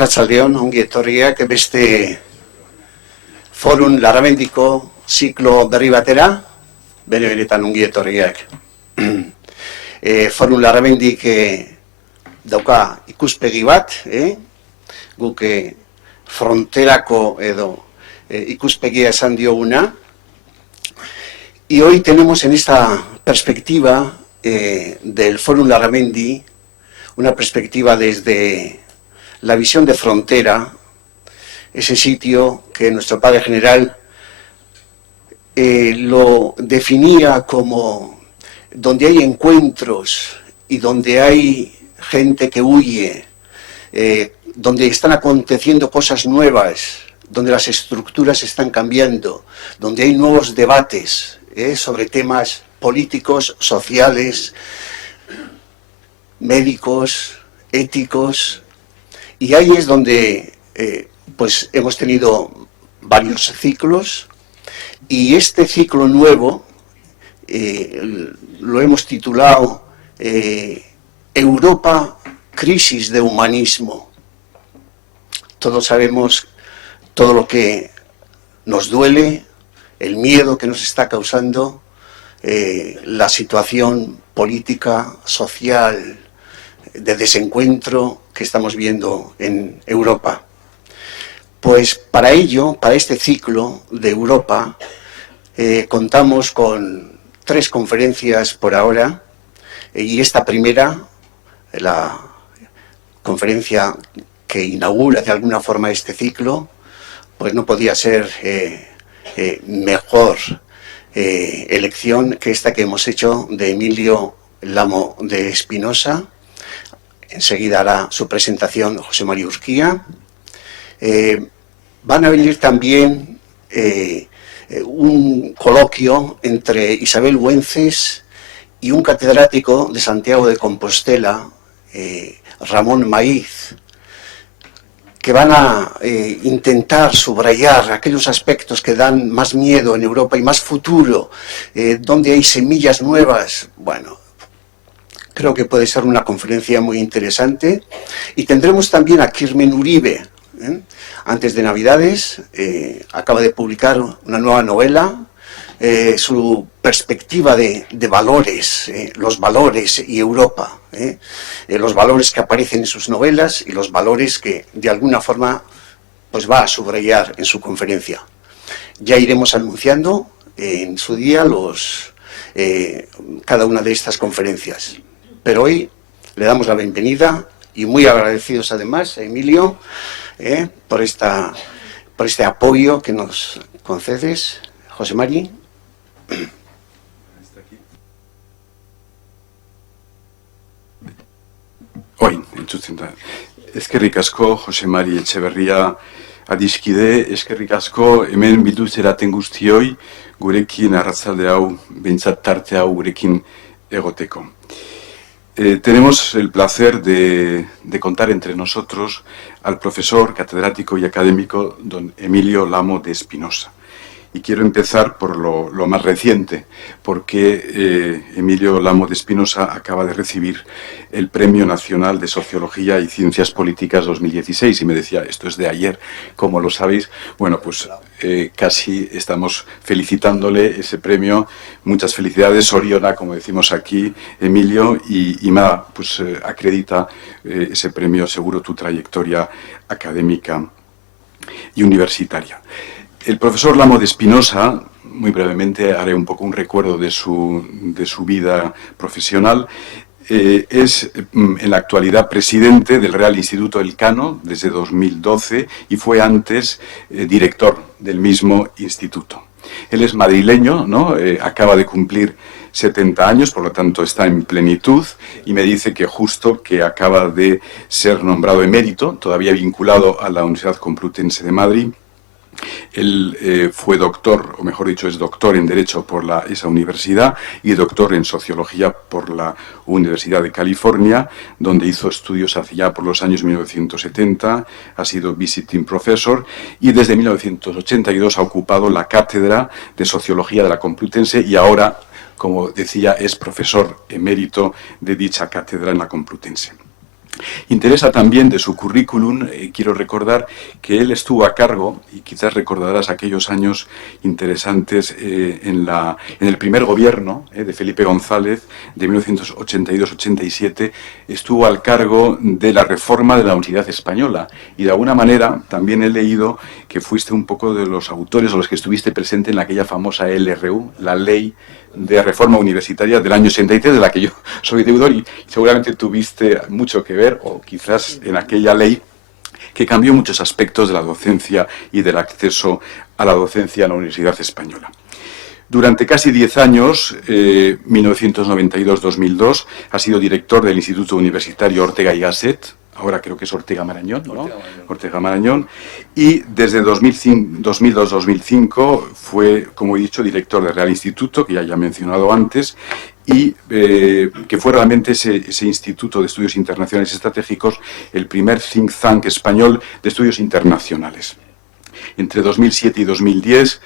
Arratsaldeon, ongi etorriak beste Forum Larramendiko ziklo berri batera, benetan ongi etorriak. Forum Larramendik dauka ikuspegi bat, guk fronterako edo ikuspegia esan dioguna. Y hoy tenemos en esta perspectiva del Forum Larramendi una perspectiva desde la visión de frontera, ese sitio que nuestro padre general lo definía como donde hay encuentros y donde hay gente que huye, donde están aconteciendo cosas nuevas, donde las estructuras están cambiando, donde hay nuevos debates sobre temas políticos, sociales, médicos, éticos. Y ahí es donde pues hemos tenido varios ciclos, y este ciclo nuevo lo hemos titulado Europa, crisis de humanismo. Todos sabemos todo lo que nos duele, el miedo que nos está causando la situación política, social, de desencuentro que estamos viendo en Europa. Pues para ello, para este ciclo de Europa, contamos con 3 conferencias por ahora, y esta primera, la conferencia que inaugura de alguna forma este ciclo, pues no podía ser mejor elección que esta que hemos hecho de Emilio Lamo de Espinosa. Enseguida hará su presentación José María Urquía. Van a venir también un coloquio entre Isabel Güences y un catedrático de Santiago de Compostela, Ramón Maíz, que van a intentar subrayar aquellos aspectos que dan más miedo en Europa y más futuro, donde hay semillas nuevas. Bueno, creo que puede ser una conferencia muy interesante. Y tendremos también a Kirmen Uribe. Antes de Navidades acaba de publicar una nueva novela, su perspectiva de valores, los valores y Europa, los valores que aparecen en sus novelas y los valores que de alguna forma pues va a subrayar en su conferencia. Ya iremos anunciando en su día cada una de estas conferencias. Pero hoy le damos la bienvenida y muy agradecidos además a Emilio por este apoyo que nos concedes. José María. Oin, entzuten da. Eskerrik asko, Jose Mari Etxeberria adiskide, eskerrik asko, hemen bildu zeraten guztioi, gurekin arratzalde hau, behintzat tarte hau gurekin egoteko. Tenemos el placer de contar entre nosotros al profesor, catedrático y académico don Emilio Lamo de Espinosa. Y quiero empezar por lo más reciente, porque Emilio Lamo de Espinosa acaba de recibir el Premio Nacional de Sociología y Ciencias Políticas 2016, y me decía, esto es de ayer, ¿cómo lo sabéis? Bueno, pues casi estamos felicitándole ese premio. Muchas felicidades, Oriona, como decimos aquí, Emilio, y nada, pues acredita ese premio, seguro, tu trayectoria académica y universitaria. El profesor Lamo de Espinosa, muy brevemente haré un poco un recuerdo de su vida profesional, es en la actualidad presidente del Real Instituto Elcano desde 2012 y fue antes director del mismo instituto. Él es madrileño, ¿no? Acaba de cumplir 70 años, por lo tanto está en plenitud, y me dice que justo que acaba de ser nombrado emérito, todavía vinculado a la Universidad Complutense de Madrid. Él fue doctor, o mejor dicho, es doctor en Derecho por esa universidad y doctor en Sociología por la Universidad de California, donde hizo estudios hacia ya por los años 1970, ha sido visiting professor y desde 1982 ha ocupado la cátedra de Sociología de la Complutense y ahora, como decía, es profesor emérito de dicha cátedra en la Complutense. Interesa también de su currículum, quiero recordar que él estuvo a cargo, y quizás recordarás aquellos años interesantes en el primer gobierno de Felipe González, de 1982-87, estuvo al cargo de la reforma de la Universidad Española, y de alguna manera también he leído que fuiste un poco de los autores o los que estuviste presente en aquella famosa LRU, la Ley de Reforma Universitaria del año 63, de la que yo soy deudor, y seguramente tuviste mucho que ver, o quizás en aquella ley que cambió muchos aspectos de la docencia y del acceso a la docencia en la Universidad Española. Durante casi 10 años, 1992-2002, ha sido director del Instituto Universitario Ortega y Gasset, ahora creo que es Ortega Marañón, ¿no? Ortega Marañón, y desde 2002-2005 fue, como he dicho, director del Real Instituto, que ya he mencionado antes, y que fue realmente ese Instituto de Estudios Internacionales Estratégicos el primer think tank español de estudios internacionales. Entre 2007 y 2010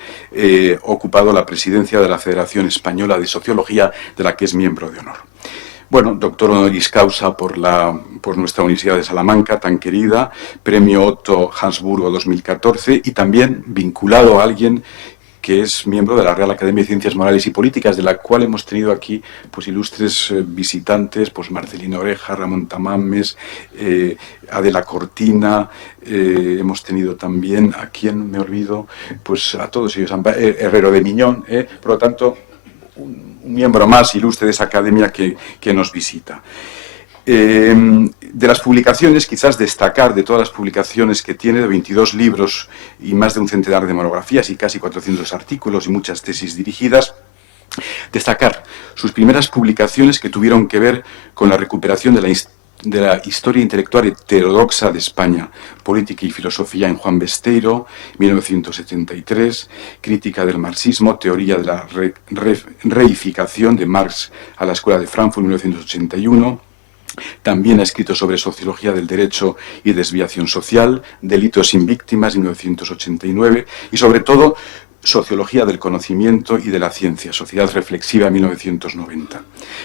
ha ocupado la presidencia de la Federación Española de Sociología, de la que es miembro de honor. Bueno, doctor honoris causa por nuestra Universidad de Salamanca, tan querida, premio Otto Habsburgo 2014, y también vinculado a alguien que es miembro de la Real Academia de Ciencias Morales y Políticas, de la cual hemos tenido aquí pues ilustres visitantes, pues Marcelino Oreja, Ramón Tamames, Adela Cortina, hemos tenido también, ¿a quién me olvido? Pues a todos ellos, Herrero de Miñón, por lo tanto, un miembro más ilustre de esa academia que nos visita. De las publicaciones, quizás destacar de todas las publicaciones que tiene, de 22 libros y más de un centenar de monografías y casi 400 artículos y muchas tesis dirigidas, destacar sus primeras publicaciones que tuvieron que ver con la recuperación de la historia intelectual heterodoxa de España, Política y Filosofía en Juan Besteiro, 1973, Crítica del marxismo, Teoría de la reificación de Marx a la Escuela de Frankfurt, 1981, también ha escrito sobre Sociología del Derecho y Desviación Social, Delitos sin Víctimas, 1989, y sobre todo Sociología del Conocimiento y de la Ciencia, Sociedad Reflexiva, 1990.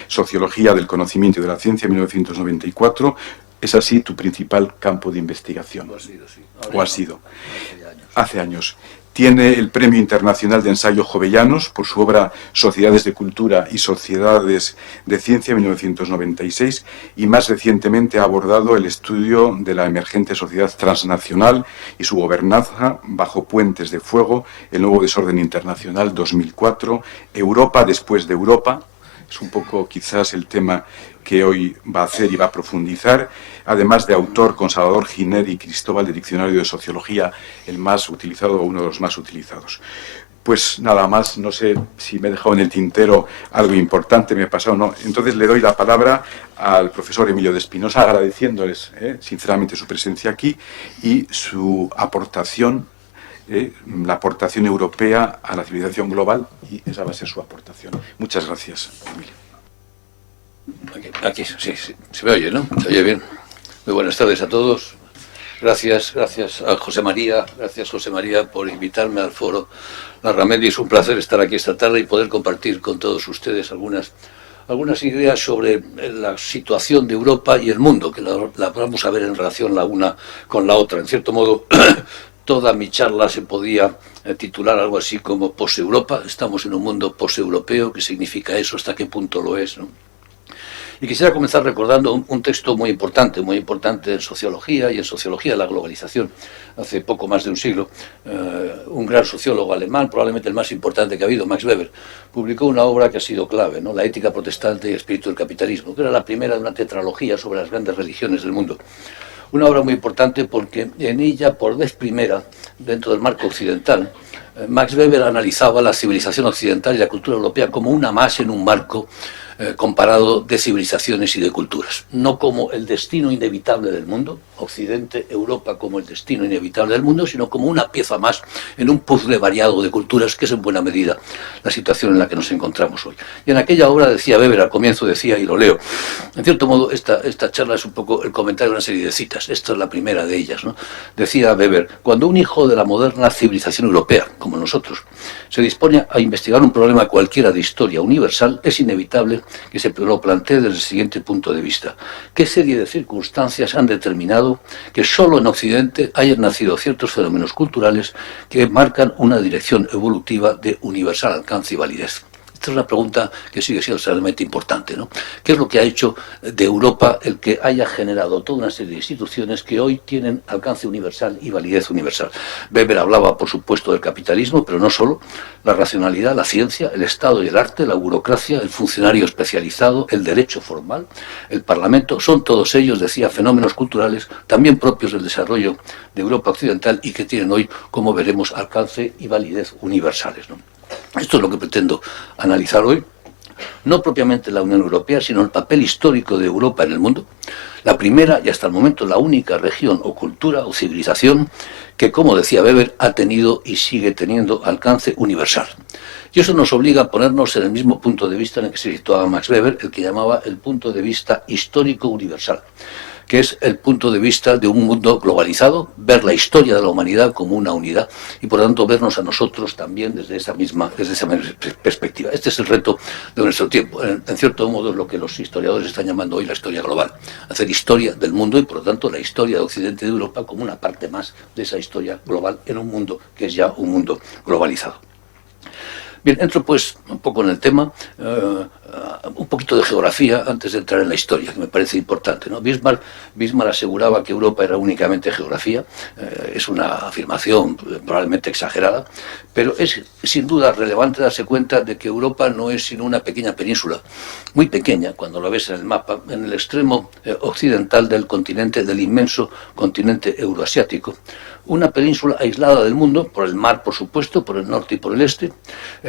Sociología del Conocimiento y de la Ciencia, 1994. ¿Es así tu principal campo de investigación? O ha sido, sí. ¿O ha sido? Hace años. Tiene el Premio Internacional de Ensayo Jovellanos por su obra Sociedades de Cultura y Sociedades de Ciencia, 1996, y más recientemente ha abordado el estudio de la emergente sociedad transnacional y su gobernanza bajo puentes de fuego, el nuevo desorden internacional, 2004, Europa después de Europa. Es un poco quizás el tema que hoy va a hacer y va a profundizar, además de autor con Salvador Giner y Cristóbal de Diccionario de Sociología, el más utilizado o uno de los más utilizados. Pues nada más, no sé si me he dejado en el tintero algo importante, me he pasado o no. Entonces le doy la palabra al profesor Emilio de Espinosa, agradeciéndoles sinceramente su presencia aquí y su aportación, la aportación europea a la civilización global, y esa va a ser su aportación. Muchas gracias, Emilio. Aquí, sí, se me oye, ¿no? Se oye bien. Muy buenas tardes a todos. Gracias a José María, por invitarme al foro Larramendi. Es un placer estar aquí esta tarde y poder compartir con todos ustedes algunas ideas sobre la situación de Europa y el mundo, que la vamos a ver en relación la una con la otra. En cierto modo, toda mi charla se podía titular algo así como Post-Europa. Estamos en un mundo post-europeo. ¿Qué significa eso? ¿Hasta qué punto lo es, no? Y quisiera comenzar recordando un texto muy importante en sociología y en sociología de la globalización. Hace poco más de un siglo, un gran sociólogo alemán, probablemente el más importante que ha habido, Max Weber, publicó una obra que ha sido clave, ¿no? La ética protestante y el espíritu del capitalismo, que era la primera de una tetralogía sobre las grandes religiones del mundo. Una obra muy importante porque en ella, por vez primera, dentro del marco occidental, Max Weber analizaba la civilización occidental y la cultura europea como una más en un marco comparado de civilizaciones y de culturas, no como el destino inevitable del mundo, Occidente, Europa como el destino inevitable del mundo, sino como una pieza más en un puzzle variado de culturas, que es en buena medida la situación en la que nos encontramos hoy. Y en aquella obra decía Weber, al comienzo decía, y lo leo, en cierto modo esta charla es un poco el comentario de una serie de citas, esta es la primera de ellas, ¿no? Decía Weber, cuando un hijo de la moderna civilización europea, como nosotros, se dispone a investigar un problema cualquiera de historia universal, es inevitable que se lo plantee desde el siguiente punto de vista. ¿Qué serie de circunstancias han determinado que solo en Occidente hayan nacido ciertos fenómenos culturales que marcan una dirección evolutiva de universal alcance y validez? Esta es una pregunta que sigue siendo realmente importante, ¿no? ¿Qué es lo que ha hecho de Europa el que haya generado toda una serie de instituciones que hoy tienen alcance universal y validez universal? Weber hablaba, por supuesto, del capitalismo, pero no solo. La racionalidad, la ciencia, el Estado y el arte, la burocracia, el funcionario especializado, el derecho formal, el Parlamento, son todos ellos, decía, fenómenos culturales también propios del desarrollo de Europa occidental y que tienen hoy, como veremos, alcance y validez universales, ¿no? Esto es lo que pretendo analizar hoy, no propiamente la Unión Europea, sino el papel histórico de Europa en el mundo, la primera y hasta el momento la única región o cultura o civilización que, como decía Weber, ha tenido y sigue teniendo alcance universal. Y eso nos obliga a ponernos en el mismo punto de vista en el que se situaba Max Weber, el que llamaba el punto de vista histórico universal, que es el punto de vista de un mundo globalizado, ver la historia de la humanidad como una unidad y por lo tanto vernos a nosotros también desde esa misma perspectiva. Este es el reto de nuestro tiempo. En cierto modo es lo que los historiadores están llamando hoy la historia global, hacer historia del mundo y por lo tanto la historia de Occidente y de Europa como una parte más de esa historia global en un mundo que es ya un mundo globalizado. Bien, entro pues un poco en el tema, un poquito de geografía antes de entrar en la historia, que me parece importante, ¿no? Bismarck aseguraba que Europa era únicamente geografía, es una afirmación probablemente exagerada, pero es sin duda relevante darse cuenta de que Europa no es sino una pequeña península, muy pequeña cuando la ves en el mapa, en el extremo occidental del continente, del inmenso continente euroasiático. Una península aislada del mundo, por el mar, por supuesto, por el norte y por el este,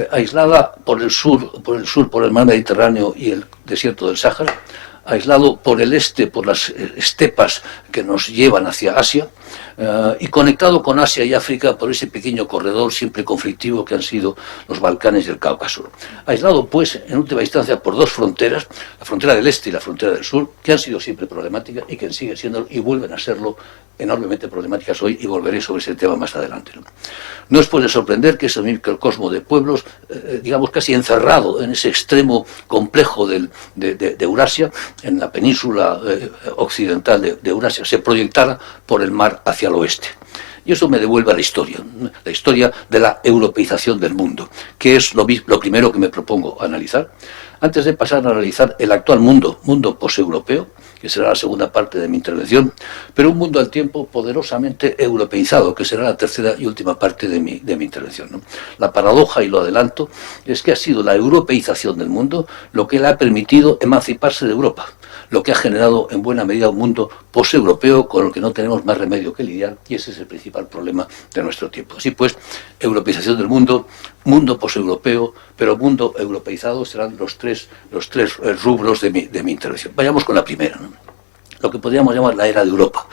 aislada por el sur, por el mar Mediterráneo y el desierto del Sáhara, aislado por el este, por las estepas que nos llevan hacia Asia, y conectado con Asia y África por ese pequeño corredor siempre conflictivo que han sido los Balcanes y el Cáucaso. Aislado, pues, en última instancia, por dos fronteras, la frontera del este y la frontera del sur, que han sido siempre problemáticas y que siguen siendo y vuelven a serlo enormemente problemáticas hoy, y volveré sobre ese tema más adelante, ¿no? No os puede sorprender que ese microcosmo de pueblos, digamos casi encerrado en ese extremo complejo de Eurasia, en la península occidental de Eurasia, se proyectara por el mar hacia el oeste. Y eso me devuelve a la historia de la europeización del mundo, que es lo primero que me propongo analizar, antes de pasar a analizar el actual mundo poseuropeo, que será la segunda parte de mi intervención, pero un mundo al tiempo poderosamente europeizado, que será la tercera y última parte de mi intervención, ¿no? La paradoja, y lo adelanto, es que ha sido la europeización del mundo lo que le ha permitido emanciparse de Europa, lo que ha generado en buena medida un mundo poseuropeo con el que no tenemos más remedio que lidiar, y ese es el principal problema de nuestro tiempo. Así pues, europeización del mundo, mundo poseuropeo, pero mundo europeizado serán los tres rubros de mi intervención. Vayamos con la primera, ¿no? Lo que podríamos llamar la era de Europa.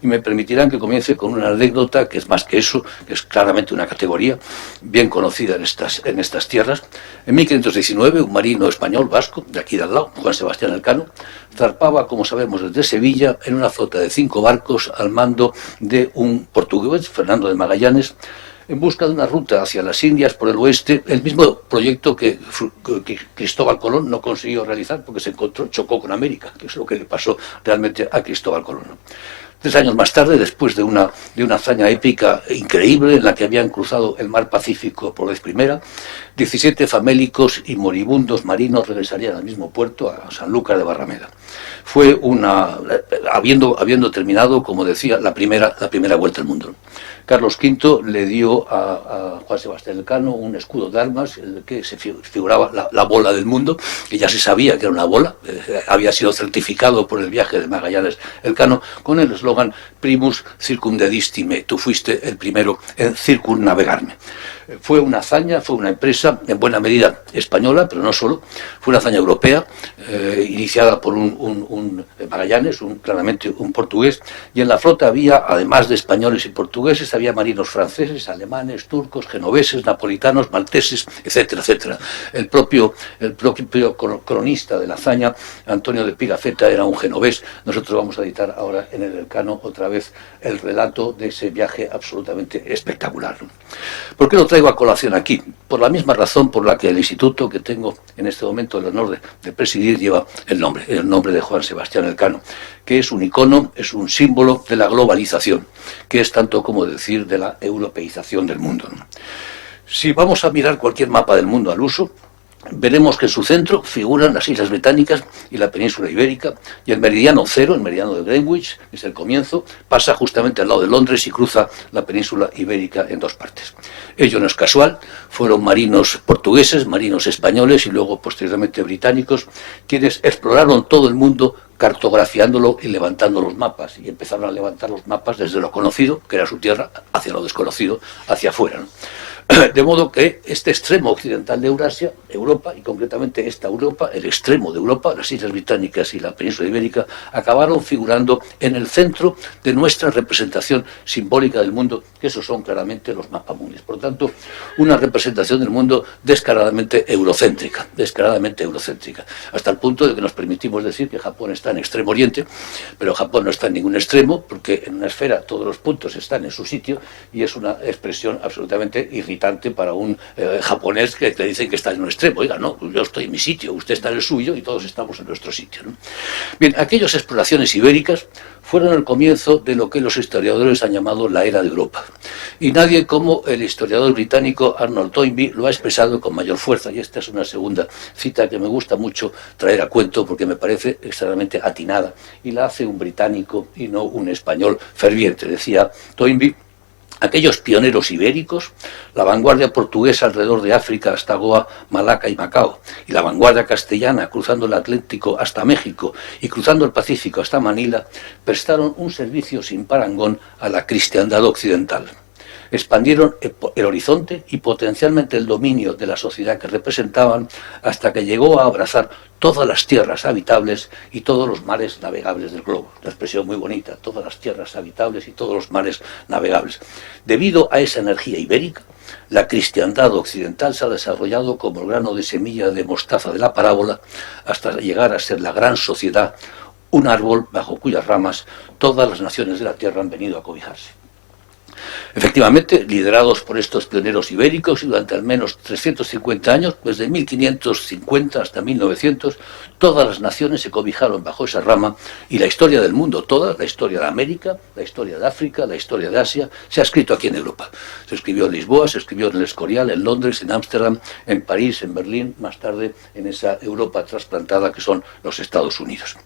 Y me permitirán que comience con una anécdota que es más que eso, que es claramente una categoría bien conocida en estas tierras. En 1519, un marino español vasco, de aquí de al lado, Juan Sebastián Elcano, zarpaba, como sabemos, desde Sevilla en una flota de 5 barcos al mando de un portugués, Fernando de Magallanes, en busca de una ruta hacia las Indias por el oeste, el mismo proyecto que Cristóbal Colón no consiguió realizar porque chocó con América, que es lo que le pasó realmente a Cristóbal Colón, ¿no? 3 años más tarde, después de una hazaña épica increíble en la que habían cruzado el mar Pacífico por vez primera, 17 famélicos y moribundos marinos regresarían al mismo puerto, a Sanlúcar de Barrameda. Fue habiendo terminado, como decía, la primera vuelta al mundo. Carlos V le dio a Juan Sebastián Elcano un escudo de armas en el que se figuraba la bola del mundo, que ya se sabía que era una bola, había sido certificado por el viaje de Magallanes Elcano, con el eslogan Primus circumdedistime, tú fuiste el primero en circunnavegarme. Fue una hazaña, fue una empresa en buena medida española, pero no solo, fue una hazaña europea, iniciada por un Magallanes, claramente un portugués, y en la flota había, además de españoles y portugueses, había marinos franceses, alemanes, turcos, genoveses, napolitanos, malteses, etcétera, etcétera. El propio cronista de la hazaña, Antonio de Pigafetta, era un genovés. Nosotros vamos a editar ahora en el Elcano otra vez el relato de ese viaje absolutamente espectacular, ¿no? ¿Por qué lo traigo traigo a colación aquí? Por la misma razón por la que el instituto que tengo en este momento el honor de presidir lleva el nombre de Juan Sebastián Elcano, que es un icono, es un símbolo de la globalización, que es tanto como decir de la europeización del mundo, ¿no? Si vamos a mirar cualquier mapa del mundo al uso, veremos que en su centro figuran las Islas Británicas y la península ibérica, y el meridiano cero, el meridiano de Greenwich, que es el comienzo, pasa justamente al lado de Londres y cruza la península ibérica en dos partes. Ello no es casual, fueron marinos portugueses, marinos españoles y luego posteriormente británicos, quienes exploraron todo el mundo cartografiándolo y levantando los mapas, y empezaron a levantar los mapas desde lo conocido, que era su tierra, hacia lo desconocido, hacia afuera, ¿no? De modo que este extremo occidental de Eurasia, Europa, y concretamente esta Europa, el extremo de Europa, las Islas Británicas y la península ibérica, acabaron figurando en el centro de nuestra representación simbólica del mundo, que esos son claramente los mapamundies. Por lo tanto, una representación del mundo descaradamente eurocéntrica, hasta el punto de que nos permitimos decir que Japón está en Extremo Oriente, pero Japón no está en ningún extremo, porque en una esfera todos los puntos están en su sitio, y es una expresión absolutamente irritante para un japonés que le dicen que está en un extremo. Oiga, no, yo estoy en mi sitio, usted está en el suyo y todos estamos en nuestro sitio, ¿no? Bien, aquellas exploraciones ibéricas fueron el comienzo de lo que los historiadores han llamado la era de Europa. Y nadie como el historiador británico Arnold Toynbee lo ha expresado con mayor fuerza, y esta es una segunda cita que me gusta mucho traer a cuento porque me parece extremadamente atinada, y la hace un británico y no un español ferviente. Decía Toynbee: aquellos pioneros ibéricos, la vanguardia portuguesa alrededor de África hasta Goa, Malaca y Macao, y la vanguardia castellana cruzando el Atlántico hasta México y cruzando el Pacífico hasta Manila, prestaron un servicio sin parangón a la cristiandad occidental. Expandieron el horizonte y potencialmente el dominio de la sociedad que representaban, hasta que llegó a abrazar todas las tierras habitables y todos los mares navegables del globo. Una expresión muy bonita, todas las tierras habitables y todos los mares navegables. Debido a esa energía ibérica, la cristiandad occidental se ha desarrollado como el grano de semilla de mostaza de la parábola, hasta llegar a ser la gran sociedad, un árbol bajo cuyas ramas todas las naciones de la tierra han venido a cobijarse. Efectivamente, liderados por estos pioneros ibéricos, y durante al menos 350 años, desde 1550 hasta 1900, todas las naciones se cobijaron bajo esa rama, y la historia del mundo toda, la historia de América, la historia de África, la historia de Asia, se ha escrito aquí en Europa. Se escribió en Lisboa, se escribió en el Escorial, en Londres, en Ámsterdam, en París, en Berlín, más tarde en esa Europa trasplantada que son los Estados Unidos.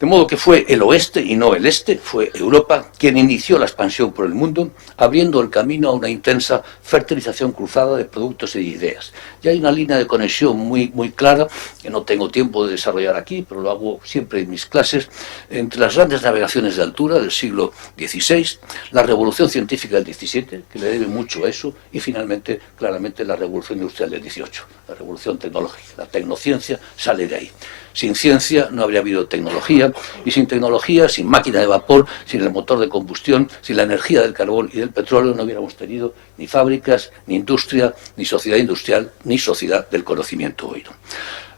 De modo que fue el oeste y no el este, fue Europa quien inició la expansión por el mundo, abriendo el camino a una intensa fertilización cruzada de productos y de ideas. Y hay una línea de conexión muy clara, que no tengo tiempo de desarrollar aquí, pero lo hago siempre en mis clases, entre las grandes navegaciones de altura del siglo XVI, la revolución científica del XVII, que le debe mucho a eso, y finalmente, claramente, la revolución industrial del XVIII, la revolución tecnológica. La tecnociencia sale de ahí. Sin ciencia no habría habido tecnología, y sin tecnología, sin máquina de vapor, sin el motor de combustión, sin la energía del carbón y del petróleo, no hubiéramos tenido ni fábricas, ni industria, ni sociedad industrial, ni sociedad del conocimiento hoy, ¿no?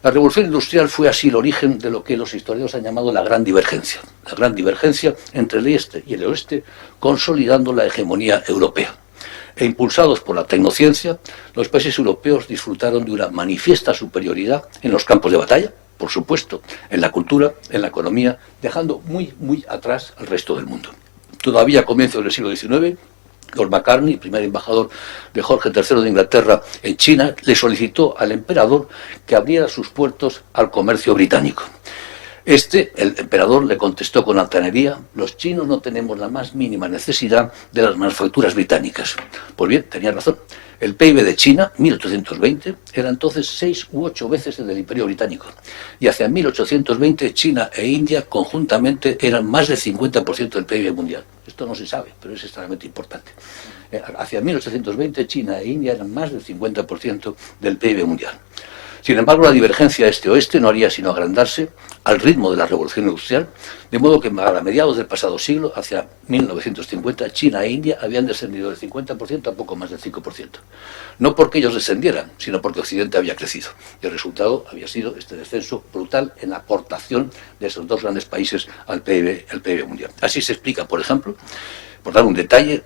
La revolución industrial fue así el origen de lo que los historiadores han llamado la gran divergencia entre el este y el oeste, consolidando la hegemonía europea. E impulsados por la tecnociencia, los países europeos disfrutaron de una manifiesta superioridad en los campos de batalla, por supuesto, en la cultura, en la economía, dejando muy atrás al resto del mundo. Todavía a comienzos del siglo XIX, Lord Macartney, primer embajador de Jorge III de Inglaterra en China, le solicitó al emperador que abriera sus puertos al comercio británico. El emperador, le contestó con altanería: los chinos no tenemos la más mínima necesidad de las manufacturas británicas. Pues bien, tenía razón. El PIB de China, 1820, era entonces 6 u 8 veces el del Imperio Británico. Y hacia 1820 China e India conjuntamente eran más del 50% del PIB mundial. Esto no se sabe, pero es extremadamente importante. Hacia 1820 China e India eran más del 50% del PIB mundial. Sin embargo, la divergencia este-oeste no haría sino agrandarse al ritmo de la revolución industrial, de modo que a mediados del pasado siglo, hacia 1950, China e India habían descendido del 50% a poco más del 5%. No porque ellos descendieran, sino porque Occidente había crecido. Y el resultado había sido este descenso brutal en la aportación de esos dos grandes países al PIB mundial. Así se explica, por ejemplo, por dar un detalle,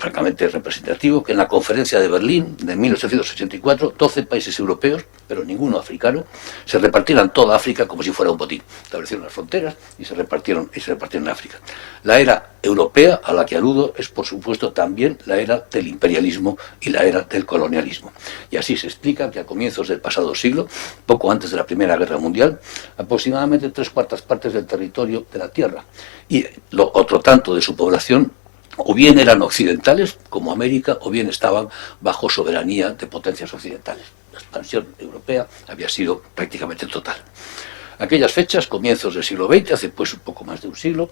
francamente representativo, que en la conferencia de Berlín de 1884, 12 países europeos, pero ninguno africano, se repartieran toda África como si fuera un botín. Establecieron las fronteras y se repartieron en África. La era europea a la que aludo es, por supuesto, también la era del imperialismo y la era del colonialismo. Y así se explica que a comienzos del pasado siglo, poco antes de la Primera Guerra Mundial, aproximadamente 3/4 partes del territorio de la Tierra y lo otro tanto de su población o bien eran occidentales, como América, o bien estaban bajo soberanía de potencias occidentales. La expansión europea había sido prácticamente total. Aquellas fechas, comienzos del siglo XX, hace pues un poco más de un siglo,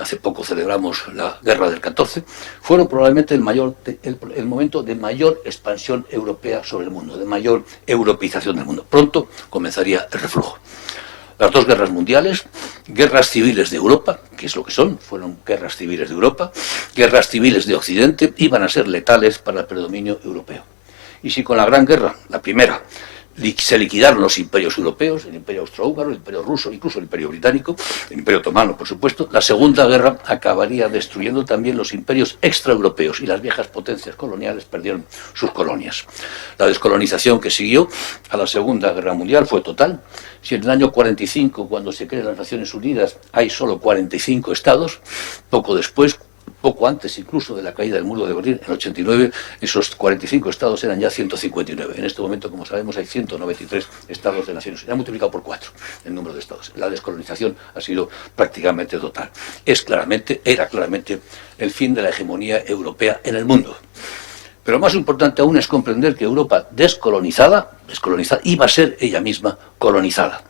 hace poco celebramos la Guerra del 14, fueron probablemente el momento de mayor expansión europea sobre el mundo, de mayor europeización del mundo. Pronto comenzaría el reflujo. Las dos guerras mundiales, guerras civiles de Europa, que es lo que son, fueron guerras civiles de Europa, guerras civiles de Occidente, iban a ser letales para el predominio europeo. Y si con la Gran Guerra, la primera, se liquidaron los imperios europeos, el imperio austrohúngaro, el imperio ruso, incluso el imperio británico, el imperio otomano, por supuesto, la Segunda Guerra acabaría destruyendo también los imperios extraeuropeos y las viejas potencias coloniales perdieron sus colonias. La descolonización que siguió a la Segunda Guerra Mundial fue total. Si en el año 45, cuando se crean las Naciones Unidas, hay solo 45 estados, poco después, poco antes incluso de la caída del muro de Berlín, en 89, esos 45 estados eran ya 159. En este momento, como sabemos, hay 193 estados de Naciones Unidas. Ha multiplicado por 4 el número de estados. La descolonización ha sido prácticamente total. Era claramente el fin de la hegemonía europea en el mundo. Pero más importante aún es comprender que Europa descolonizada iba a ser ella misma colonizada.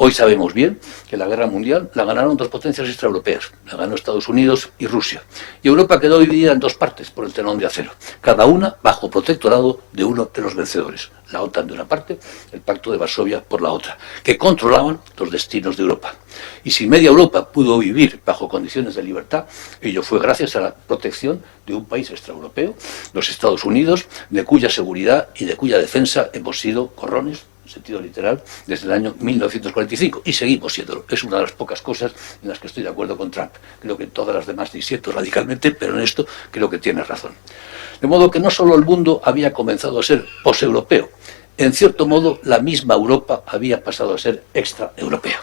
Hoy sabemos bien que la guerra mundial la ganaron dos potencias extraeuropeas, la ganó Estados Unidos y Rusia. Y Europa quedó dividida en dos partes por el telón de acero, cada una bajo protectorado de uno de los vencedores. La OTAN de una parte, el Pacto de Varsovia por la otra, que controlaban los destinos de Europa. Y si media Europa pudo vivir bajo condiciones de libertad, ello fue gracias a la protección de un país extraeuropeo, los Estados Unidos, de cuya seguridad y de cuya defensa hemos sido corrones, en sentido literal, desde el año 1945, y seguimos siéndolo. Es una de las pocas cosas en las que estoy de acuerdo con Trump. Creo que en todas las demás disiento radicalmente, pero en esto creo que tiene razón. De modo que no solo el mundo había comenzado a ser poseuropeo, en cierto modo la misma Europa había pasado a ser extraeuropea.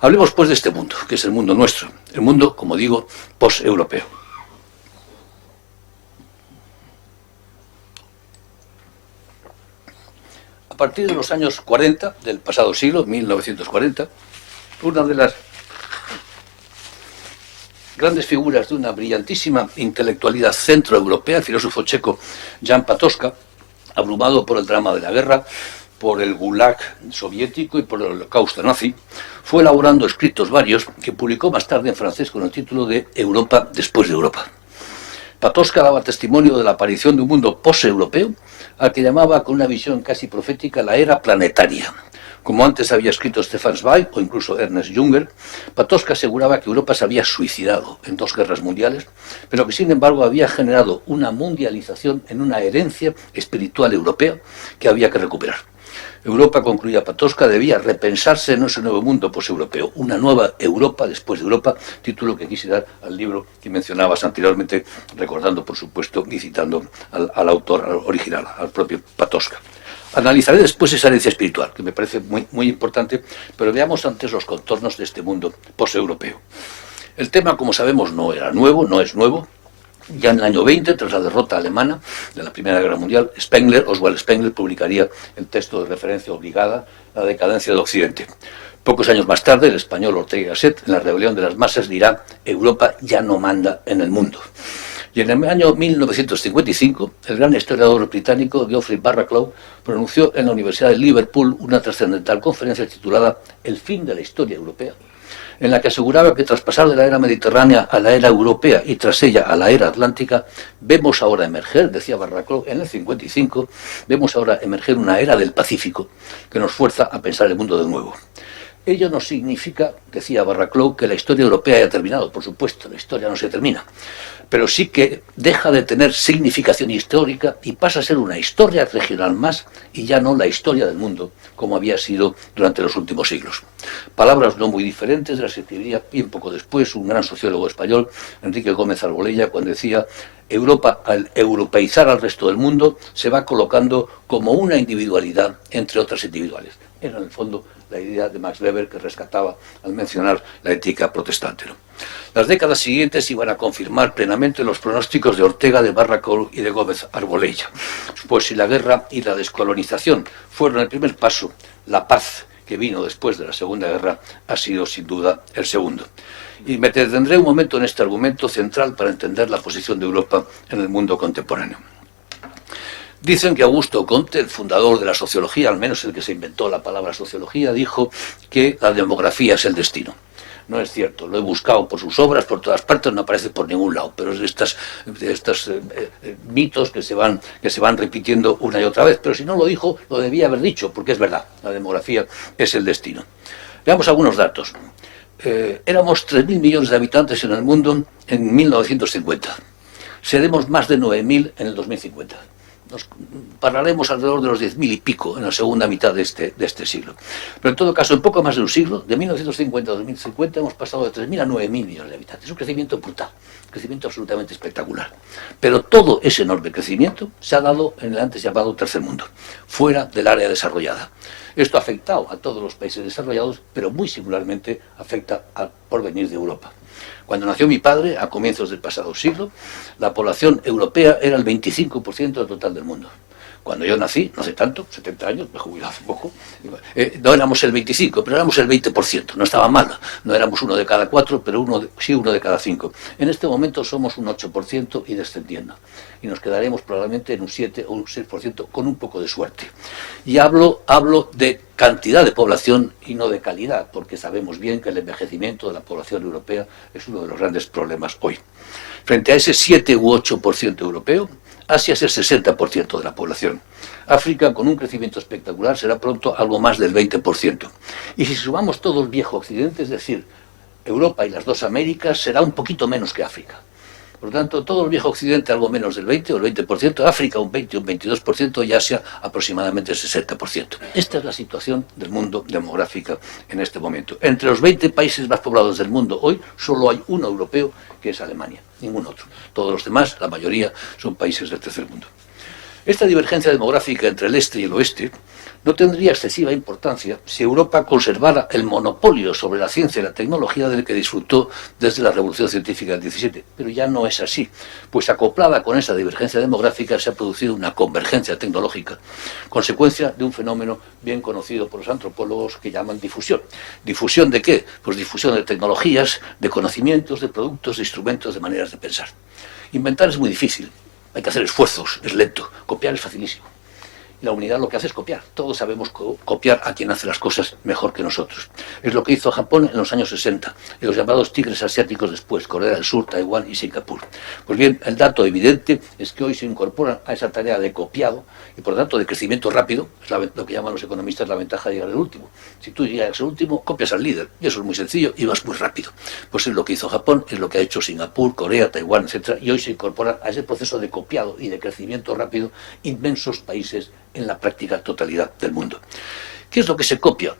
Hablemos pues de este mundo, que es el mundo nuestro, el mundo, como digo, poseuropeo. A partir de los años 40 del pasado siglo, 1940, una de las grandes figuras de una brillantísima intelectualidad centroeuropea, el filósofo checo Jan Patočka, abrumado por el drama de la guerra, por el Gulag soviético y por el Holocausto nazi, fue elaborando escritos varios que publicó más tarde en francés con el título de Europa después de Europa. Patočka daba testimonio de la aparición de un mundo poseuropeo al que llamaba con una visión casi profética la era planetaria. Como antes había escrito Stefan Zweig o incluso Ernest Junger, Patočka aseguraba que Europa se había suicidado en dos guerras mundiales, pero que sin embargo había generado una mundialización en una herencia espiritual europea que había que recuperar. Europa, concluía Patočka, debía repensarse en ese nuevo mundo poseuropeo, una nueva Europa después de Europa, título que quise dar al libro que mencionabas anteriormente, recordando, por supuesto, y citando al autor original, al propio Patočka. Analizaré después esa herencia espiritual, que me parece muy importante, pero veamos antes los contornos de este mundo poseuropeo. El tema, como sabemos, no era nuevo, no es nuevo. Ya en el año 20, tras la derrota alemana de la Primera Guerra Mundial, Oswald Spengler publicaría el texto de referencia obligada, La decadencia del Occidente. Pocos años más tarde, el español Ortega y Gasset, en La rebelión de las masas, dirá: Europa ya no manda en el mundo. Y en el año 1955, el gran historiador británico Geoffrey Barraclough pronunció en la Universidad de Liverpool una trascendental conferencia titulada El fin de la historia europea, en la que aseguraba que tras pasar de la era mediterránea a la era europea y tras ella a la era atlántica, vemos ahora emerger, decía Barraclough en el 55, vemos ahora emerger una era del Pacífico que nos fuerza a pensar el mundo de nuevo. Ello no significa, decía Barraclough, que la historia europea haya terminado. Por supuesto, la historia no se termina. Pero sí que deja de tener significación histórica y pasa a ser una historia regional más y ya no la historia del mundo, como había sido durante los últimos siglos. Palabras no muy diferentes de las que escribiría bien poco después un gran sociólogo español, Enrique Gómez Arbolella, cuando decía: Europa, al europeizar al resto del mundo, se va colocando como una individualidad entre otras individuales. Era en el fondo la idea de Max Weber que rescataba al mencionar la ética protestante, ¿no? Las décadas siguientes iban a confirmar plenamente los pronósticos de Ortega, de Barraclough y de Gómez Arbolella. Pues si la guerra y la descolonización fueron el primer paso, la paz que vino después de la Segunda Guerra ha sido sin duda el segundo. Y me detendré un momento en este argumento central para entender la posición de Europa en el mundo contemporáneo. Dicen que Augusto Comte, el fundador de la sociología, al menos el que se inventó la palabra sociología, dijo que la demografía es el destino. No es cierto, lo he buscado por sus obras, por todas partes, no aparece por ningún lado, pero es de estos mitos que se van repitiendo una y otra vez. Pero si no lo dijo, lo debía haber dicho, porque es verdad, la demografía es el destino. Veamos algunos datos. Éramos 3.000 millones de habitantes en el mundo en 1950. Seremos más de 9.000 en el 2050. Nos pararemos alrededor de los 10.000 y pico en la segunda mitad de este siglo. Pero en todo caso, en poco más de un siglo, de 1950 a 2050, hemos pasado de 3.000 a 9.000 millones de habitantes. Es un crecimiento brutal, un crecimiento absolutamente espectacular. Pero todo ese enorme crecimiento se ha dado en el antes llamado tercer mundo, fuera del área desarrollada. Esto ha afectado a todos los países desarrollados, pero muy singularmente afecta al porvenir de Europa. Cuando nació mi padre, a comienzos del pasado siglo, la población europea era el 25% del total del mundo. Cuando yo nací, no hace tanto, 70 años, me jubilé hace poco, no éramos el 25, pero éramos el 20%, no estaba mal. No éramos 1 de cada 4, pero sí 1 de cada 5. En este momento somos un 8% y descendiendo. Y nos quedaremos probablemente en un 7 o un 6% con un poco de suerte. Y hablo de cantidad de población y no de calidad, porque sabemos bien que el envejecimiento de la población europea es uno de los grandes problemas hoy. Frente a ese 7 u 8% europeo, Asia es el 60% de la población. África, con un crecimiento espectacular, será pronto algo más del 20%. Y si sumamos todo el viejo occidente, es decir, Europa y las dos Américas, será un poquito menos que África. Por lo tanto, todo el viejo occidente algo menos del 20 o el 20%, África un 20 o un 22% y Asia aproximadamente el 60%. Esta es la situación del mundo demográfica en este momento. Entre los 20 países más poblados del mundo hoy, solo hay uno europeo, que es Alemania, ningún otro. Todos los demás, la mayoría, son países del tercer mundo. Esta divergencia demográfica entre el este y el oeste no tendría excesiva importancia si Europa conservara el monopolio sobre la ciencia y la tecnología del que disfrutó desde la Revolución Científica del 17, pero ya no es así, pues acoplada con esa divergencia demográfica se ha producido una convergencia tecnológica, consecuencia de un fenómeno bien conocido por los antropólogos que llaman difusión. ¿Difusión de qué? Pues difusión de tecnologías, de conocimientos, de productos, de instrumentos, de maneras de pensar. Inventar es muy difícil. Hay que hacer esfuerzos, es lento. Copiar es facilísimo. Y la humanidad lo que hace es copiar. Todos sabemos copiar a quien hace las cosas mejor que nosotros. Es lo que hizo Japón en los años 60, y los llamados tigres asiáticos después, Corea del Sur, Taiwán y Singapur. Pues bien, el dato evidente es que hoy se incorporan a esa tarea de copiado y por lo tanto de crecimiento rápido, es lo que llaman los economistas la ventaja de llegar al último. Si tú llegas al último, copias al líder, y eso es muy sencillo y vas muy rápido. Pues es lo que hizo Japón, es lo que ha hecho Singapur, Corea, Taiwán, etc. Y hoy se incorporan a ese proceso de copiado y de crecimiento rápido inmensos países en la práctica totalidad del mundo. ¿Qué es lo que se copia?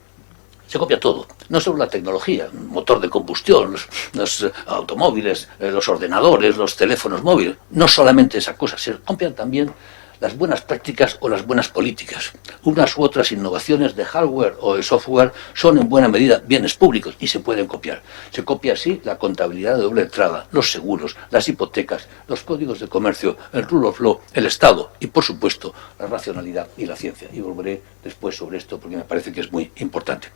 Se copia todo, no solo la tecnología, motor de combustión, los automóviles, los ordenadores, los teléfonos móviles, no solamente esa cosa, se copian también las buenas prácticas o las buenas políticas. Unas u otras innovaciones de hardware o de software son en buena medida bienes públicos y se pueden copiar. Se copia así la contabilidad de doble entrada, los seguros, las hipotecas, los códigos de comercio, el rule of law, el Estado y, por supuesto, la racionalidad y la ciencia. Y volveré después sobre esto porque me parece que es muy importante.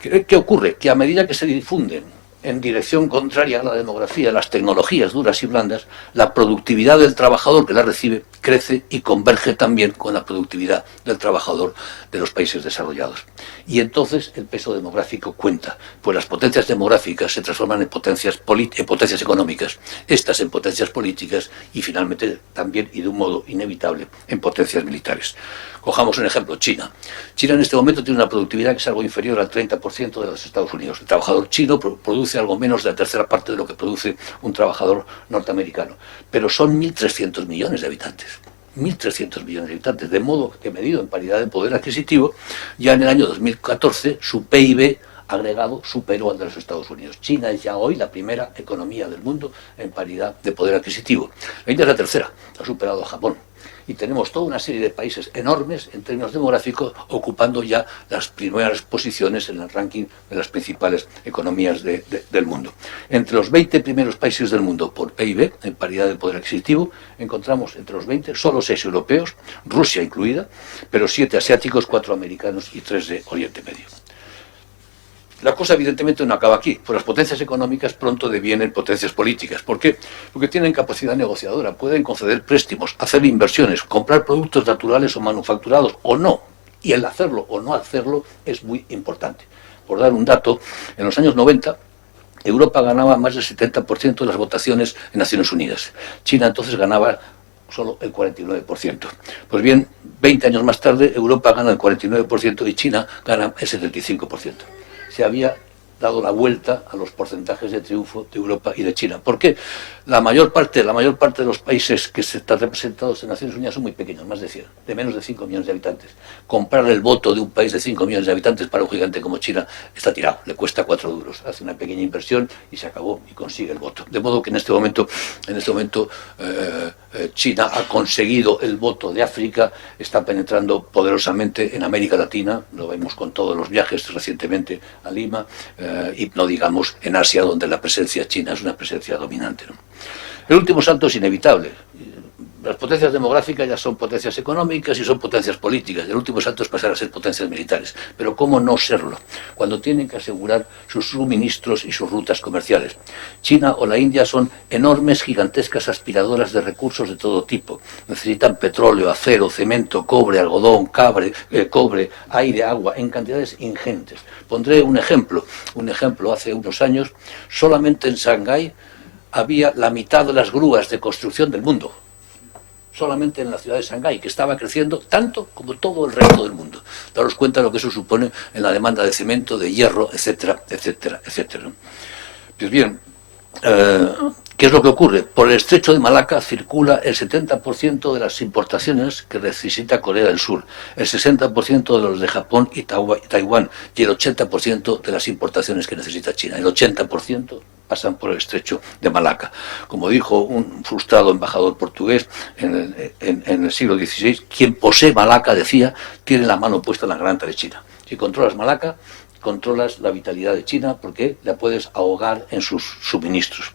¿Qué ocurre? Que a medida que se difunden en dirección contraria a la demografía, las tecnologías duras y blandas, la productividad del trabajador que la recibe crece y converge también con la productividad del trabajador de los países desarrollados. Y entonces el peso demográfico cuenta, pues las potencias demográficas se transforman en potencias económicas, estas en potencias políticas y finalmente también, y de un modo inevitable, en potencias militares. Cojamos un ejemplo, China. China en este momento tiene una productividad que es algo inferior al 30% de los Estados Unidos. El trabajador chino produce algo menos de la tercera parte de lo que produce un trabajador norteamericano. Pero son 1.300 millones de habitantes. 1.300 millones de habitantes, de modo que medido en paridad de poder adquisitivo, ya en el año 2014 su PIB agregado superó al de los Estados Unidos. China es ya hoy la primera economía del mundo en paridad de poder adquisitivo. La India es la tercera, ha superado a Japón. Y tenemos toda una serie de países enormes en términos demográficos ocupando ya las primeras posiciones en el ranking de las principales economías del mundo. Entre los 20 primeros países del mundo por PIB, en paridad de poder adquisitivo, encontramos entre los 20 solo 6 europeos, Rusia incluida, pero 7 asiáticos, 4 americanos y 3 de Oriente Medio. La cosa evidentemente no acaba aquí, pues las potencias económicas pronto devienen potencias políticas. ¿Por qué? Porque tienen capacidad negociadora, pueden conceder préstamos, hacer inversiones, comprar productos naturales o manufacturados o no. Y el hacerlo o no hacerlo es muy importante. Por dar un dato, en los años 90 Europa ganaba más del 70% de las votaciones en Naciones Unidas. China entonces ganaba solo el 49%. Pues bien, 20 años más tarde Europa gana el 49% y China gana el 75%. Se había dado la vuelta a los porcentajes de triunfo de Europa y de China. ¿Por qué? La mayor parte de los países que están representados en Naciones Unidas son muy pequeños, más de 100, de menos de 5 millones de habitantes. Comprar el voto de un país de 5 millones de habitantes para un gigante como China está tirado, le cuesta 4 duros. Hace una pequeña inversión y se acabó y consigue el voto. De modo que en este momento China ha conseguido el voto de África, está penetrando poderosamente en América Latina, lo vemos con todos los viajes recientemente a Lima, y no digamos en Asia, donde la presencia china es una presencia dominante, ¿no? El último salto es inevitable. Las potencias demográficas ya son potencias económicas y son potencias políticas. El último salto es pasar a ser potencias militares. Pero ¿cómo no serlo? Cuando tienen que asegurar sus suministros y sus rutas comerciales. China o la India son enormes, gigantescas aspiradoras de recursos de todo tipo. Necesitan petróleo, acero, cemento, cobre, algodón, cobre, aire, agua, en cantidades ingentes. Pondré un ejemplo. Hace unos años, solamente en Shanghái había la mitad de las grúas de construcción del mundo. Solamente en la ciudad de Shanghái, que estaba creciendo tanto como todo el resto del mundo. Daros cuenta de lo que eso supone en la demanda de cemento, de hierro, etcétera, etcétera, etcétera. Pues bien, ¿qué es lo que ocurre? Por el estrecho de Malaca circula el 70% de las importaciones que necesita Corea del Sur, el 60% de los de Japón y Taiwán, y el 80% de las importaciones que necesita China. El 80% pasan por el estrecho de Malaca. Como dijo un frustrado embajador portugués en el siglo XVI, quien posee Malaca, decía, tiene la mano puesta en la garganta de China. Si controlas Malaca, controlas la vitalidad de China porque la puedes ahogar en sus suministros.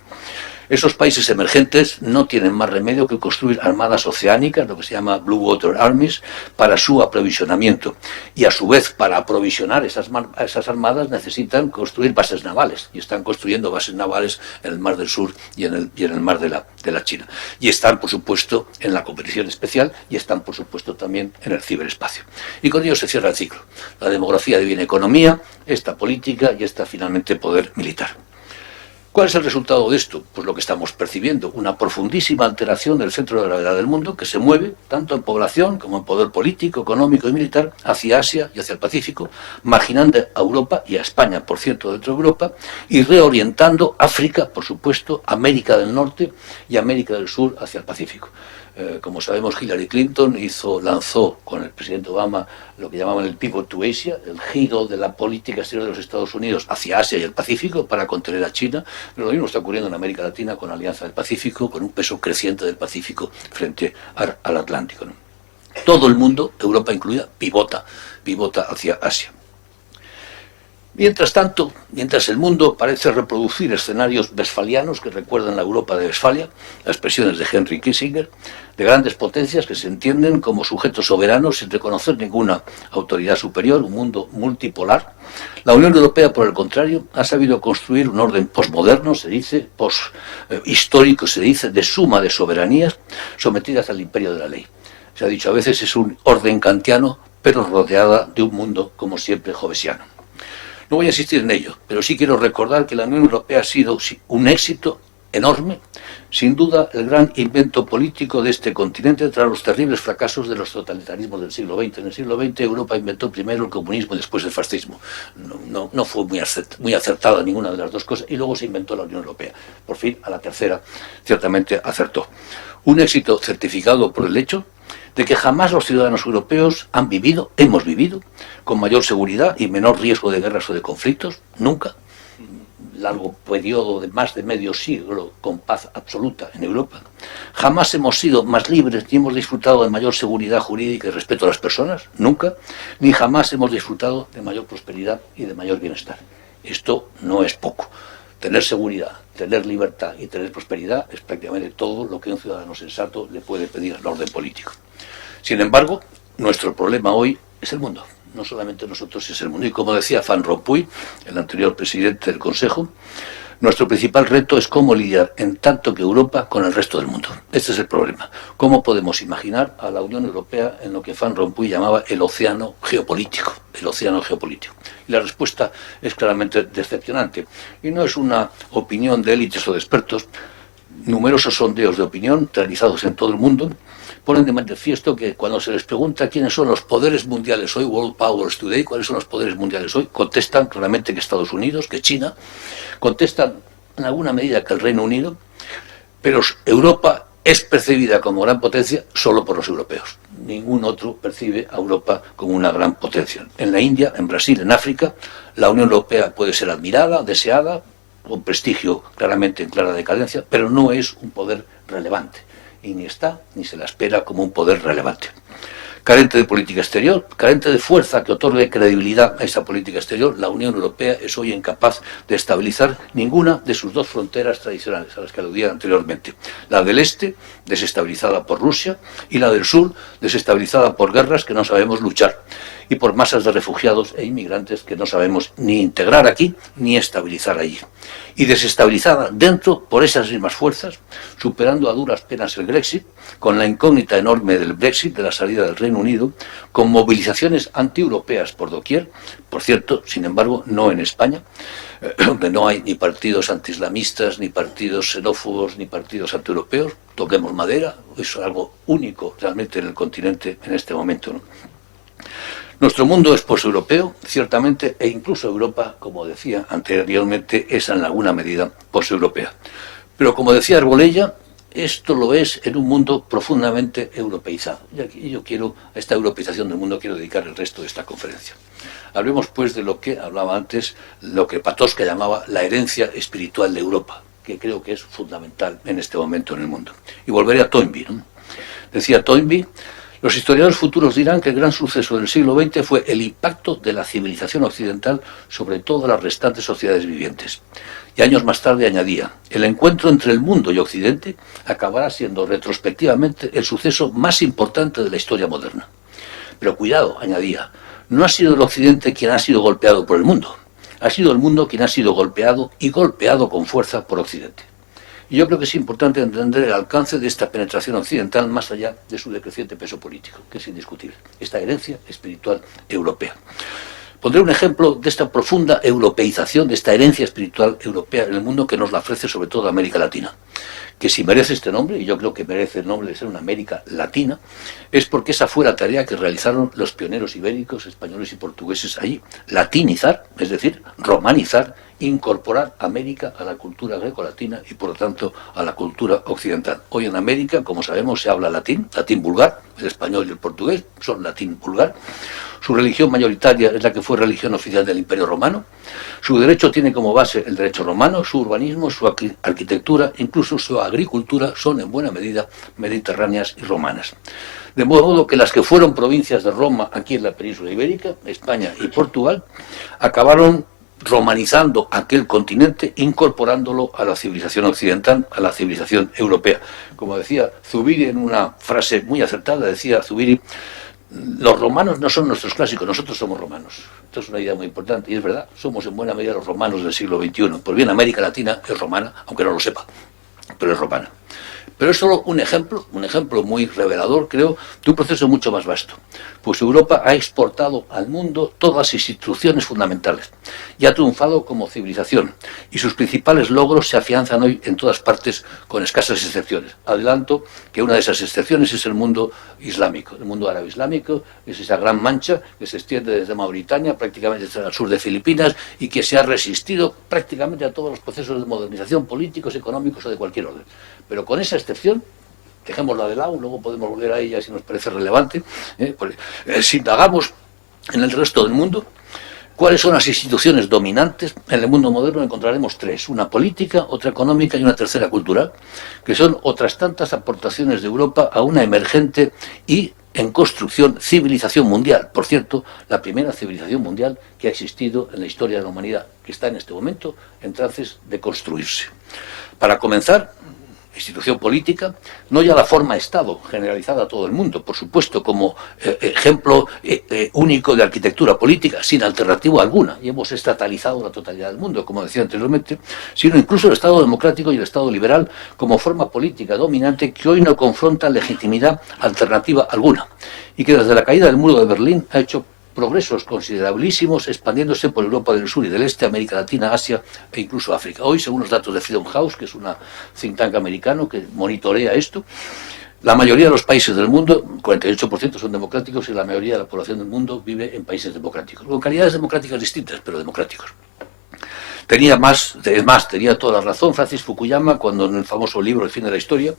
Esos países emergentes no tienen más remedio que construir armadas oceánicas, lo que se llama Blue Water Armies, para su aprovisionamiento. Y a su vez, para aprovisionar esas armadas necesitan construir bases navales. Y están construyendo bases navales en el Mar del Sur y en el Mar de la China. Y están, por supuesto, en la competición especial y están, por supuesto, también en el ciberespacio. Y con ello se cierra el ciclo. La demografía deviene economía, esta política y esta finalmente poder militar. ¿Cuál es el resultado de esto? Pues lo que estamos percibiendo, una profundísima alteración del centro de gravedad del mundo que se mueve, tanto en población como en poder político, económico y militar, hacia Asia y hacia el Pacífico, marginando a Europa y a España, por cierto, dentro de Europa, y reorientando África, por supuesto, América del Norte y América del Sur hacia el Pacífico. Como sabemos, Hillary Clinton lanzó con el presidente Obama lo que llamaban el pivot to Asia, el giro de la política exterior de los Estados Unidos hacia Asia y el Pacífico para contener a China, pero lo mismo está ocurriendo en América Latina con la Alianza del Pacífico, con un peso creciente del Pacífico frente al Atlántico, ¿no? Todo el mundo, Europa incluida, pivota hacia Asia. Mientras tanto, mientras el mundo parece reproducir escenarios westfalianos que recuerdan la Europa de Westfalia, las expresiones de Henry Kissinger, de grandes potencias que se entienden como sujetos soberanos sin reconocer ninguna autoridad superior, un mundo multipolar, la Unión Europea, por el contrario, ha sabido construir un orden posmoderno, se dice, histórico, se dice, de suma de soberanías sometidas al imperio de la ley. Se ha dicho a veces es un orden kantiano, pero rodeada de un mundo, como siempre, hobbesiano. No voy a insistir en ello, pero sí quiero recordar que la Unión Europea ha sido un éxito enorme, sin duda el gran invento político de este continente tras los terribles fracasos de los totalitarismos del siglo XX. En el siglo XX Europa inventó primero el comunismo y después el fascismo. No fue muy acertada ninguna de las dos cosas y luego se inventó la Unión Europea. Por fin, a la tercera, ciertamente acertó. Un éxito certificado por el hecho de que jamás los ciudadanos europeos hemos vivido, con mayor seguridad y menor riesgo de guerras o de conflictos, nunca. Largo periodo de más de medio siglo con paz absoluta en Europa. Jamás hemos sido más libres ni hemos disfrutado de mayor seguridad jurídica y respeto a las personas, nunca, ni jamás hemos disfrutado de mayor prosperidad y de mayor bienestar. Esto no es poco. Tener seguridad, tener libertad y tener prosperidad es prácticamente todo lo que un ciudadano sensato le puede pedir al orden político. Sin embargo, nuestro problema hoy es el mundo. No solamente nosotros, es el mundo. Y como decía Van Rompuy, el anterior presidente del Consejo, nuestro principal reto es cómo lidiar en tanto que Europa con el resto del mundo. Este es el problema. ¿Cómo podemos imaginar a la Unión Europea en lo que Van Rompuy llamaba el océano geopolítico? El océano geopolítico. Y la respuesta es claramente decepcionante. Y no es una opinión de élites o de expertos. Numerosos sondeos de opinión realizados en todo el mundo ponen de manifiesto que cuando se les pregunta quiénes son los poderes mundiales hoy, World Powers Today, cuáles son los poderes mundiales hoy, contestan claramente que Estados Unidos, que China, contestan en alguna medida que el Reino Unido, pero Europa es percibida como gran potencia solo por los europeos. Ningún otro percibe a Europa como una gran potencia. En la India, en Brasil, en África, la Unión Europea puede ser admirada, deseada, con prestigio claramente en clara decadencia, pero no es un poder relevante. Y ni está, ni se la espera como un poder relevante. Carente de política exterior, carente de fuerza que otorgue credibilidad a esa política exterior, la Unión Europea es hoy incapaz de estabilizar ninguna de sus dos fronteras tradicionales, a las que aludía anteriormente. La del este, desestabilizada por Rusia, y la del sur, desestabilizada por guerras que no sabemos luchar, y por masas de refugiados e inmigrantes que no sabemos ni integrar aquí, ni estabilizar allí. Y desestabilizada dentro por esas mismas fuerzas, superando a duras penas el Brexit, con la incógnita enorme del Brexit, de la salida del Reino Unido, con movilizaciones antieuropeas por doquier, por cierto, sin embargo, no en España, donde no hay ni partidos antiislamistas, ni partidos xenófobos, ni partidos antieuropeos, toquemos madera, es algo único realmente en el continente en este momento, ¿no? Nuestro mundo es poseuropeo, ciertamente, e incluso Europa, como decía anteriormente, es en alguna medida poseuropea. Pero como decía Arbolella, esto lo es en un mundo profundamente europeizado. Y aquí yo quiero, a esta europeización del mundo, quiero dedicar el resto de esta conferencia. Hablemos pues de lo que hablaba antes, lo que Patočka llamaba la herencia espiritual de Europa, que creo que es fundamental en este momento en el mundo. Y volveré a Toynbee, ¿no? Decía Toynbee: los historiadores futuros dirán que el gran suceso del siglo XX fue el impacto de la civilización occidental sobre todas las restantes sociedades vivientes. Y años más tarde añadía: el encuentro entre el mundo y Occidente acabará siendo retrospectivamente el suceso más importante de la historia moderna. Pero cuidado, añadía, no ha sido el Occidente quien ha sido golpeado por el mundo, ha sido el mundo quien ha sido golpeado y golpeado con fuerza por Occidente. Y yo creo que es importante entender el alcance de esta penetración occidental más allá de su decreciente peso político, que es indiscutible, esta herencia espiritual europea. Pondré un ejemplo de esta profunda europeización, de esta herencia espiritual europea en el mundo que nos la ofrece sobre todo América Latina, que si merece este nombre, y yo creo que merece el nombre de ser una América Latina, es porque esa fue la tarea que realizaron los pioneros ibéricos, españoles y portugueses allí: latinizar, es decir, romanizar, incorporar América a la cultura grecolatina y por lo tanto a la cultura occidental. Hoy en América, como sabemos, se habla latín, latín vulgar, el español y el portugués son latín vulgar. Su religión mayoritaria es la que fue religión oficial del Imperio Romano. Su derecho tiene como base el derecho romano, su urbanismo, su arquitectura, incluso su agricultura son en buena medida mediterráneas y romanas. De modo que las que fueron provincias de Roma aquí en la península ibérica, España y Portugal, acabaron romanizando aquel continente, incorporándolo a la civilización occidental, a la civilización europea. Como decía Zubiri en una frase muy acertada, decía Zubiri: los romanos no son nuestros clásicos, nosotros somos romanos. Esto es una idea muy importante, y es verdad, somos en buena medida los romanos del siglo XXI. Pues bien, América Latina es romana, aunque no lo sepa, pero es romana. Pero es solo un ejemplo muy revelador, creo, de un proceso mucho más vasto. Pues Europa ha exportado al mundo todas sus instituciones fundamentales y ha triunfado como civilización. Y sus principales logros se afianzan hoy en todas partes, con escasas excepciones. Adelanto que una de esas excepciones es el mundo islámico. El mundo árabe islámico es esa gran mancha que se extiende desde Mauritania, prácticamente hasta el sur de Filipinas, y que se ha resistido prácticamente a todos los procesos de modernización políticos, económicos o de cualquier orden. Pero con esa excepción, dejémosla de lado, luego podemos volver a ella si nos parece relevante, si indagamos en el resto del mundo, ¿cuáles son las instituciones dominantes? En el mundo moderno encontraremos tres: una política, otra económica y una tercera cultural, que son otras tantas aportaciones de Europa a una emergente y en construcción civilización mundial. Por cierto, la primera civilización mundial que ha existido en la historia de la humanidad, que está en este momento en trances de construirse. Para comenzar, institución política, no ya la forma Estado generalizada a todo el mundo, por supuesto, como ejemplo único de arquitectura política, sin alternativa alguna, y hemos estatalizado la totalidad del mundo, como decía anteriormente, sino incluso el Estado democrático y el Estado liberal como forma política dominante que hoy no confronta legitimidad alternativa alguna, y que desde la caída del muro de Berlín ha hecho progresos considerabilísimos expandiéndose por Europa del Sur y del Este, América Latina, Asia e incluso África. Hoy, según los datos de Freedom House, que es una think tank americano que monitorea esto, la mayoría de los países del mundo, 48% son democráticos, y la mayoría de la población del mundo vive en países democráticos, con calidades democráticas distintas, pero democráticos. Tenía toda la razón Francis Fukuyama cuando en el famoso libro El fin de la historia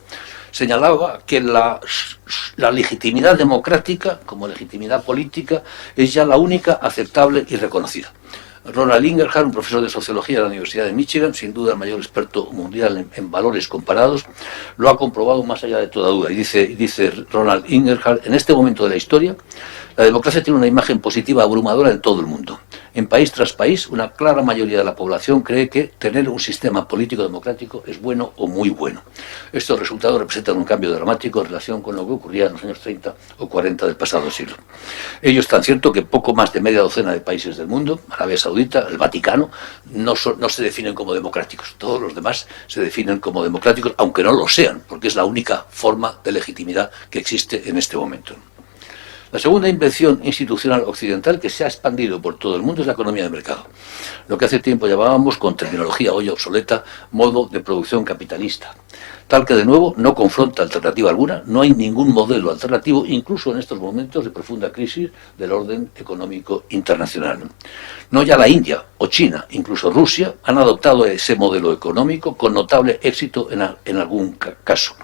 señalaba que la legitimidad democrática, como legitimidad política, es ya la única aceptable y reconocida. Ronald Inglehart, un profesor de sociología de la Universidad de Michigan, sin duda el mayor experto mundial en valores comparados, lo ha comprobado más allá de toda duda. Y dice Ronald Inglehart: en este momento de la historia, la democracia tiene una imagen positiva abrumadora en todo el mundo. En país tras país, una clara mayoría de la población cree que tener un sistema político democrático es bueno o muy bueno. Estos resultados representan un cambio dramático en relación con lo que ocurría en los años 30 o 40 del pasado siglo. Ello es tan cierto que poco más de media docena de países del mundo, Arabia Saudita, el Vaticano, no se definen como democráticos. Todos los demás se definen como democráticos, aunque no lo sean, porque es la única forma de legitimidad que existe en este momento. La segunda invención institucional occidental que se ha expandido por todo el mundo es la economía de mercado. Lo que hace tiempo llamábamos, con terminología hoy obsoleta, modo de producción capitalista. Tal que de nuevo no confronta alternativa alguna, no hay ningún modelo alternativo, incluso en estos momentos de profunda crisis del orden económico internacional. No ya la India o China, incluso Rusia, han adoptado ese modelo económico con notable éxito en algún caso.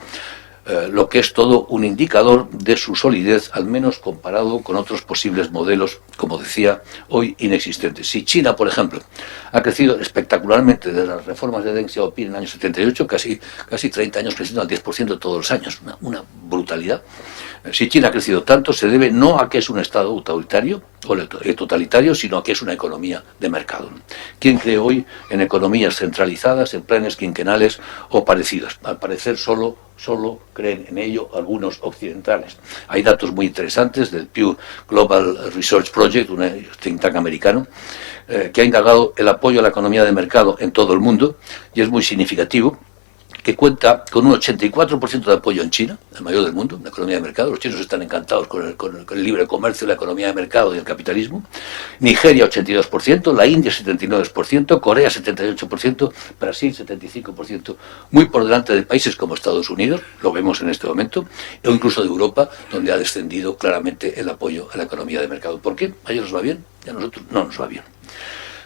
Lo que es todo un indicador de su solidez, al menos comparado con otros posibles modelos, como decía, hoy inexistentes. Si China, por ejemplo, ha crecido espectacularmente desde las reformas de Deng Xiaoping en el año 78, casi 30 años creciendo al 10% todos los años, una brutalidad. Si China ha crecido tanto, se debe no a que es un Estado autoritario o totalitario, sino a que es una economía de mercado. ¿Quién cree hoy en economías centralizadas, en planes quinquenales o parecidos? Al parecer solo creen en ello algunos occidentales. Hay datos muy interesantes del Pew Global Research Project, un think tank americano, que ha indagado el apoyo a la economía de mercado en todo el mundo, y es muy significativo, que cuenta con un 84% de apoyo en China, el mayor del mundo, la economía de mercado. Los chinos están encantados con el libre comercio, la economía de mercado y el capitalismo. Nigeria, 82%, la India, 79%, Corea, 78%, Brasil, 75%, muy por delante de países como Estados Unidos, lo vemos en este momento, o incluso de Europa, donde ha descendido claramente el apoyo a la economía de mercado. ¿Por qué? ¿A ellos nos va bien? Y a nosotros no nos va bien.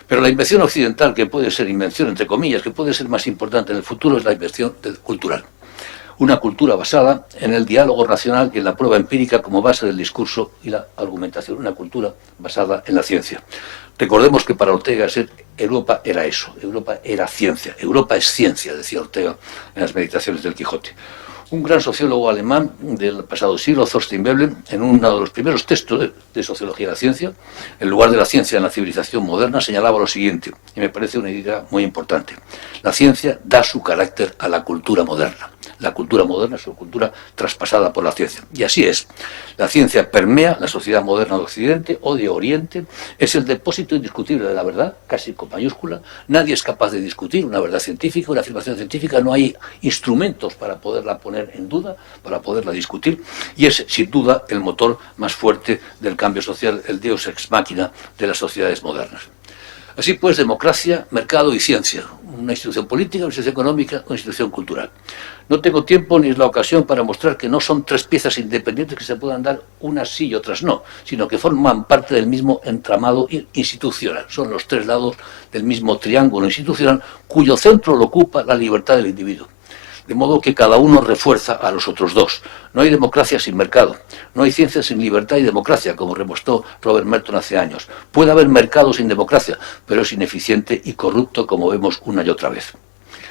Pero la invención occidental, que puede ser invención entre comillas, que puede ser más importante en el futuro, es la invención cultural. Una cultura basada en el diálogo racional y en la prueba empírica como base del discurso y la argumentación. Una cultura basada en la ciencia. Recordemos que para Ortega Europa era eso, Europa era ciencia. Europa es ciencia, decía Ortega en las Meditaciones del Quijote. Un gran sociólogo alemán del pasado siglo, Thorstein Veblen, en uno de los primeros textos de sociología de la ciencia, el lugar de la ciencia en la civilización moderna, señalaba lo siguiente, y me parece una idea muy importante. La ciencia da su carácter a la cultura moderna. La cultura moderna es una cultura traspasada por la ciencia. Y así es. La ciencia permea la sociedad moderna de Occidente o de Oriente. Es el depósito indiscutible de la verdad, casi con mayúscula. Nadie es capaz de discutir una verdad científica, una afirmación científica. No hay instrumentos para poderla poner en duda, para poderla discutir. Y es, sin duda, el motor más fuerte del cambio social, el deus ex machina de las sociedades modernas. Así pues, democracia, mercado y ciencia, una institución política, una institución económica, una institución cultural. No tengo tiempo ni es la ocasión para mostrar que no son tres piezas independientes que se puedan dar unas sí y otras no, sino que forman parte del mismo entramado institucional. Son los tres lados del mismo triángulo institucional cuyo centro lo ocupa la libertad del individuo. De modo que cada uno refuerza a los otros dos. No hay democracia sin mercado, no hay ciencia sin libertad y democracia, como demostró Robert Merton hace años. Puede haber mercado sin democracia, pero es ineficiente y corrupto, como vemos una y otra vez.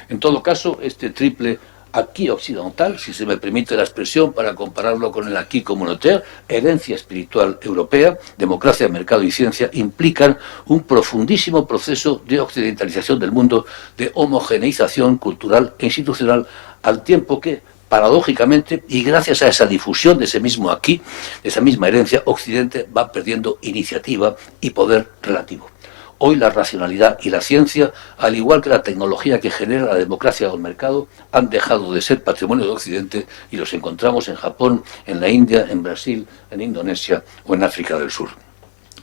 En todo caso, este triple acquis occidental, si se me permite la expresión para compararlo con el acquis communautaire, herencia espiritual europea, democracia, mercado y ciencia, implican un profundísimo proceso de occidentalización del mundo, de homogeneización cultural e institucional, al tiempo que, paradójicamente, y gracias a esa difusión de ese mismo acquis, de esa misma herencia, Occidente va perdiendo iniciativa y poder relativo. Hoy la racionalidad y la ciencia, al igual que la tecnología que genera la democracia o el mercado, han dejado de ser patrimonio de Occidente y los encontramos en Japón, en la India, en Brasil, en Indonesia o en África del Sur.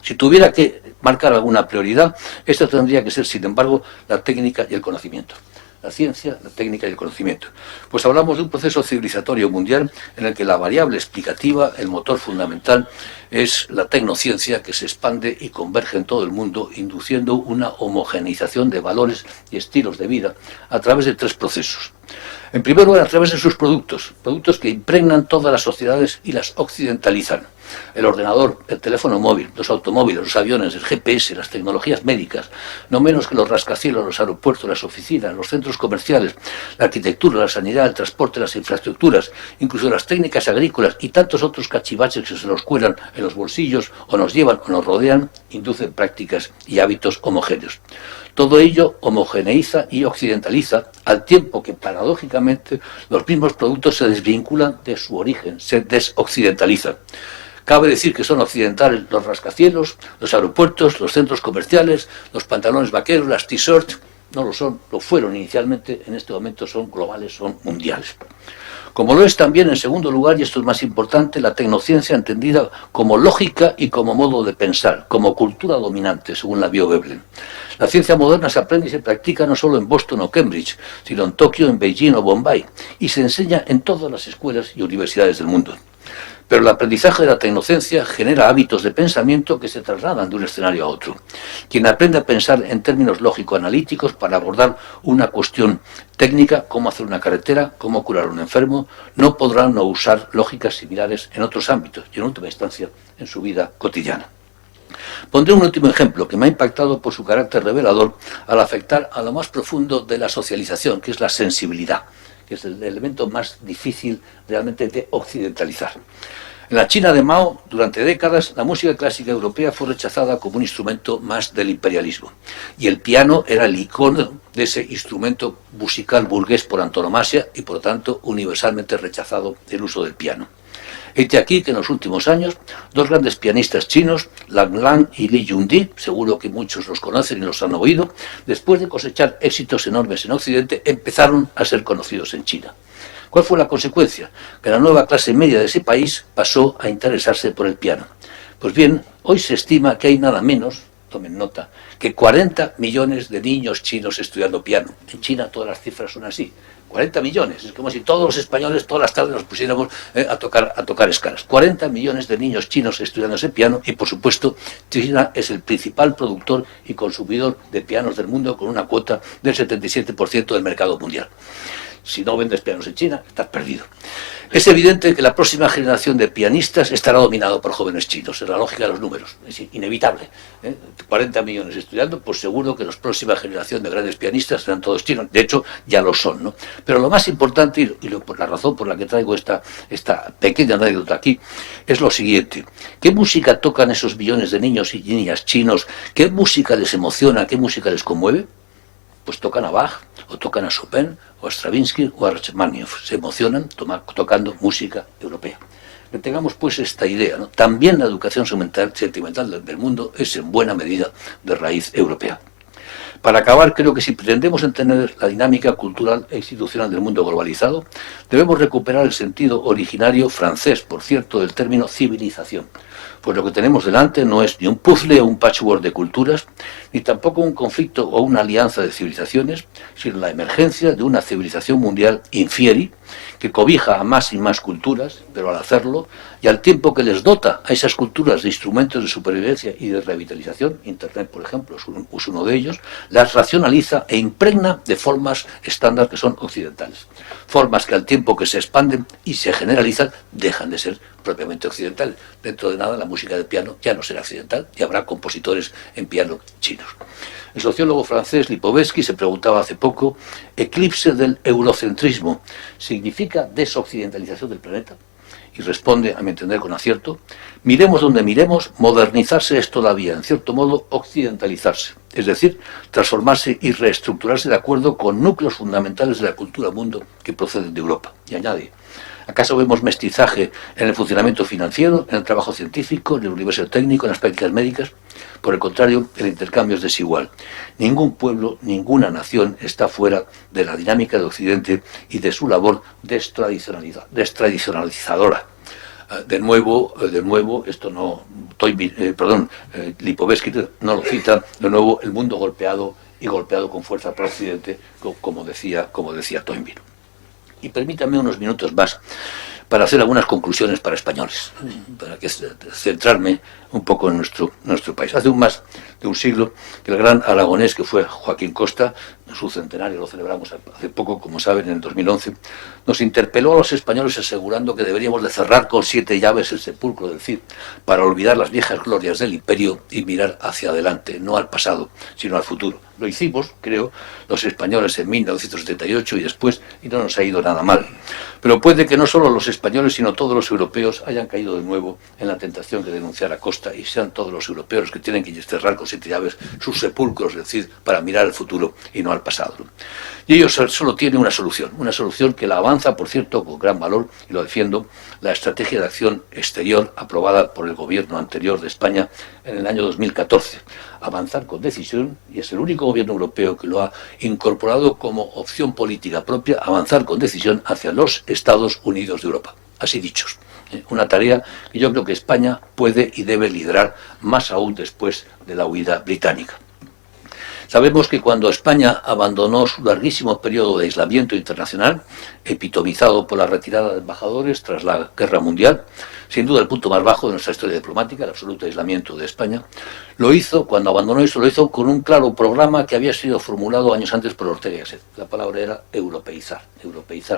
Si tuviera que marcar alguna prioridad, esta tendría que ser, sin embargo, la técnica y el conocimiento. La ciencia, la técnica y el conocimiento. Pues hablamos de un proceso civilizatorio mundial en el que la variable explicativa, el motor fundamental, es la tecnociencia que se expande y converge en todo el mundo, induciendo una homogeneización de valores y estilos de vida a través de tres procesos. En primer lugar, a través de sus productos que impregnan todas las sociedades y las occidentalizan. El ordenador, el teléfono móvil, los automóviles, los aviones, el GPS, las tecnologías médicas, no menos que los rascacielos, los aeropuertos, las oficinas, los centros comerciales, la arquitectura, la sanidad, el transporte, las infraestructuras, incluso las técnicas agrícolas y tantos otros cachivaches que se nos cuelan en los bolsillos o nos llevan o nos rodean, inducen prácticas y hábitos homogéneos. Todo ello homogeneiza y occidentaliza, al tiempo que, paradójicamente, los mismos productos se desvinculan de su origen, se desoccidentalizan. Cabe decir que son occidentales los rascacielos, los aeropuertos, los centros comerciales, los pantalones vaqueros, las t-shirts. No lo son, lo fueron inicialmente, en este momento son globales, son mundiales. Como lo es también, en segundo lugar, y esto es más importante, la tecnociencia entendida como lógica y como modo de pensar, como cultura dominante, según la vio Veblen. La ciencia moderna se aprende y se practica no solo en Boston o Cambridge, sino en Tokio, en Beijing o Bombay, y se enseña en todas las escuelas y universidades del mundo. Pero el aprendizaje de la tecnociencia genera hábitos de pensamiento que se trasladan de un escenario a otro. Quien aprende a pensar en términos lógico-analíticos para abordar una cuestión técnica, cómo hacer una carretera, cómo curar a un enfermo, no podrá no usar lógicas similares en otros ámbitos y, en última instancia, en su vida cotidiana. Pondré un último ejemplo que me ha impactado por su carácter revelador al afectar a lo más profundo de la socialización, que es la sensibilidad, que es el elemento más difícil realmente de occidentalizar. En la China de Mao, durante décadas, la música clásica europea fue rechazada como un instrumento más del imperialismo. Y el piano era el icono de ese instrumento musical burgués por antonomasia y, por lo tanto, universalmente rechazado el uso del piano. Hete aquí que en los últimos años, dos grandes pianistas chinos, Lang Lang y Li Yundi, seguro que muchos los conocen y los han oído, después de cosechar éxitos enormes en Occidente, empezaron a ser conocidos en China. ¿Cuál fue la consecuencia? Que la nueva clase media de ese país pasó a interesarse por el piano. Pues bien, hoy se estima que hay nada menos, tomen nota, que 40 millones de niños chinos estudiando piano. En China todas las cifras son así. 40 millones, es como si todos los españoles todas las tardes nos pusiéramos a tocar escalas. 40 millones de niños chinos estudiando ese piano y, por supuesto, China es el principal productor y consumidor de pianos del mundo con una cuota del 77% del mercado mundial. Si no vendes pianos en China, estás perdido. Es evidente que la próxima generación de pianistas estará dominado por jóvenes chinos, es la lógica de los números, es inevitable. 40 millones estudiando, pues seguro que la próxima generación de grandes pianistas serán todos chinos, de hecho ya lo son, ¿no? Pero lo más importante, y por la razón por la que traigo esta pequeña anécdota aquí, es lo siguiente: ¿qué música tocan esos millones de niños y niñas chinos? ¿Qué música les emociona? ¿Qué música les conmueve? Pues tocan a Bach, o tocan a Chopin, o a Stravinsky, o a Rachmaninoff. Se emocionan tocando música europea. Tengamos pues esta idea, ¿no? También la educación sentimental del mundo es en buena medida de raíz europea. Para acabar, creo que si pretendemos entender la dinámica cultural e institucional del mundo globalizado, debemos recuperar el sentido originario francés, por cierto, del término civilización. Pues lo que tenemos delante no es ni un puzzle o un patchwork de culturas, ni tampoco un conflicto o una alianza de civilizaciones, sino la emergencia de una civilización mundial infieri, que cobija a más y más culturas, pero al hacerlo, y al tiempo que les dota a esas culturas de instrumentos de supervivencia y de revitalización, Internet, por ejemplo, es uno de ellos, las racionaliza e impregna de formas estándar que son occidentales. Formas que al tiempo que se expanden y se generalizan, dejan de ser propiamente occidentales. Dentro de nada, la música de piano ya no será occidental y habrá compositores en piano chinos. El sociólogo francés Lipovetsky se preguntaba hace poco: ¿eclipse del eurocentrismo significa desoccidentalización del planeta? Y responde, a mi entender con acierto: miremos donde miremos, modernizarse es todavía, en cierto modo, occidentalizarse, es decir, transformarse y reestructurarse de acuerdo con núcleos fundamentales de la cultura mundo que proceden de Europa. Y añade: ¿acaso vemos mestizaje en el funcionamiento financiero, en el trabajo científico, en el universo técnico, en las prácticas médicas? Por el contrario, el intercambio es desigual. Ningún pueblo, ninguna nación está fuera de la dinámica de Occidente y de su labor destradicionalizadora. De nuevo, esto no, Lipovetsky no lo cita, de nuevo, el mundo golpeado con fuerza por Occidente, como decía Toynbee. Y permítame unos minutos más para hacer algunas conclusiones para españoles, para centrarme un poco en nuestro país. Hace más de un siglo que el gran aragonés que fue Joaquín Costa, en su centenario lo celebramos hace poco, como saben, en el 2011, nos interpeló a los españoles asegurando que deberíamos de cerrar con 7 llaves el sepulcro del Cid para olvidar las viejas glorias del imperio y mirar hacia adelante, no al pasado, sino al futuro. Lo hicimos, creo, los españoles en 1978 y después, y no nos ha ido nada mal. Pero puede que no solo los españoles, sino todos los europeos hayan caído de nuevo en la tentación de denunciar a Costa, y sean todos los europeos que tienen que cerrar con 7 llaves sus sepulcros del Cid para mirar al futuro y no al pasado. Y ellos solo tienen una solución que la avanza, por cierto, con gran valor, y lo defiendo, la estrategia de acción exterior aprobada por el gobierno anterior de España en el año 2014. Avanzar con decisión, y es el único gobierno europeo que lo ha incorporado como opción política propia, avanzar con decisión hacia los Estados Unidos de Europa. Así dichos. Una tarea que yo creo que España puede y debe liderar, más aún después de la huida británica. Sabemos que cuando España abandonó su larguísimo periodo de aislamiento internacional, epitomizado por la retirada de embajadores tras la Guerra Mundial, sin duda el punto más bajo de nuestra historia diplomática, el absoluto aislamiento de España, cuando abandonó eso, lo hizo con un claro programa que había sido formulado años antes por Ortega y Gasset. La palabra era europeizar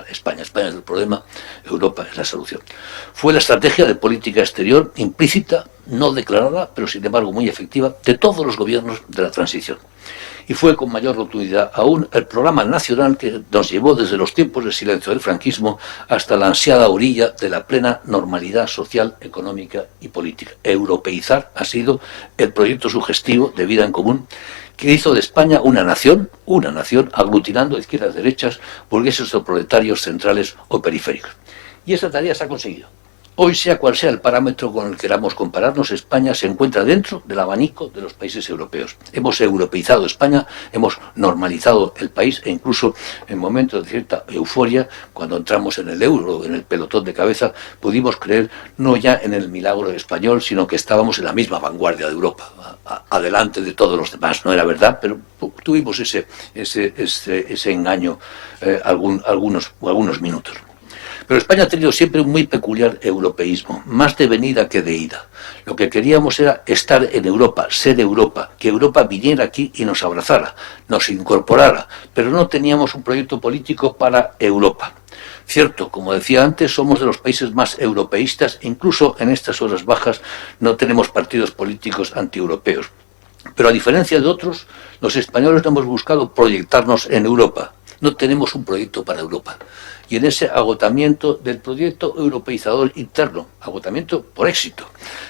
España. España es el problema, Europa es la solución. Fue la estrategia de política exterior implícita, no declarada, pero sin embargo muy efectiva, de todos los gobiernos de la transición. Y fue con mayor rotundidad aún el programa nacional que nos llevó desde los tiempos de silencio del franquismo hasta la ansiada orilla de la plena normalidad social, económica y política. Europeizar ha sido el proyecto sugestivo de vida en común que hizo de España una nación aglutinando izquierdas, derechas, burgueses o proletarios centrales o periféricos. Y esa tarea se ha conseguido. Hoy, sea cual sea el parámetro con el que queramos compararnos, España se encuentra dentro del abanico de los países europeos. Hemos europeizado España, hemos normalizado el país e incluso en momentos de cierta euforia, cuando entramos en el euro, en el pelotón de cabeza, pudimos creer no ya en el milagro español, sino que estábamos en la misma vanguardia de Europa, adelante de todos los demás. No era verdad, pero tuvimos ese engaño algunos minutos. Pero España ha tenido siempre un muy peculiar europeísmo, más de venida que de ida. Lo que queríamos era estar en Europa, ser Europa, que Europa viniera aquí y nos abrazara, nos incorporara, pero no teníamos un proyecto político para Europa. Cierto, como decía antes, somos de los países más europeístas, incluso en estas horas bajas no tenemos partidos políticos antieuropeos. Pero a diferencia de otros, los españoles no hemos buscado proyectarnos en Europa. No tenemos un proyecto para Europa. Y en ese agotamiento del proyecto europeizador interno, agotamiento por éxito,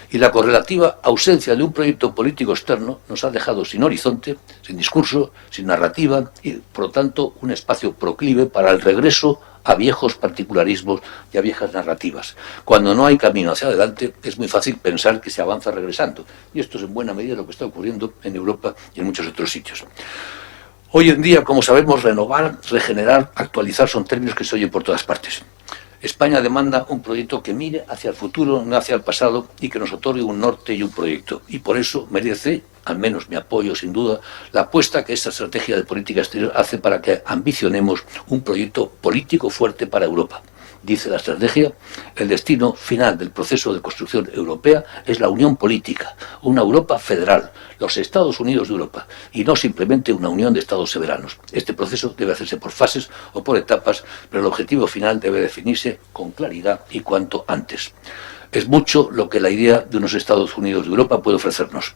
y la correlativa ausencia de un proyecto político externo nos ha dejado sin horizonte, sin discurso, sin narrativa y, por lo tanto, un espacio proclive para el regreso a viejos particularismos y a viejas narrativas. Cuando no hay camino hacia adelante, es muy fácil pensar que se avanza regresando. Y esto es en buena medida lo que está ocurriendo en Europa y en muchos otros sitios. Hoy en día, como sabemos, renovar, regenerar, actualizar son términos que se oyen por todas partes. España demanda un proyecto que mire hacia el futuro, no hacia el pasado, y que nos otorgue un norte y un proyecto. Y por eso merece, al menos mi apoyo sin duda, la apuesta que esta estrategia de política exterior hace para que ambicionemos un proyecto político fuerte para Europa. Dice la estrategia, el destino final del proceso de construcción europea es la unión política, una Europa federal, los Estados Unidos de Europa, y no simplemente una unión de Estados soberanos. Este proceso debe hacerse por fases o por etapas, pero el objetivo final debe definirse con claridad y cuanto antes. Es mucho lo que la idea de unos Estados Unidos de Europa puede ofrecernos.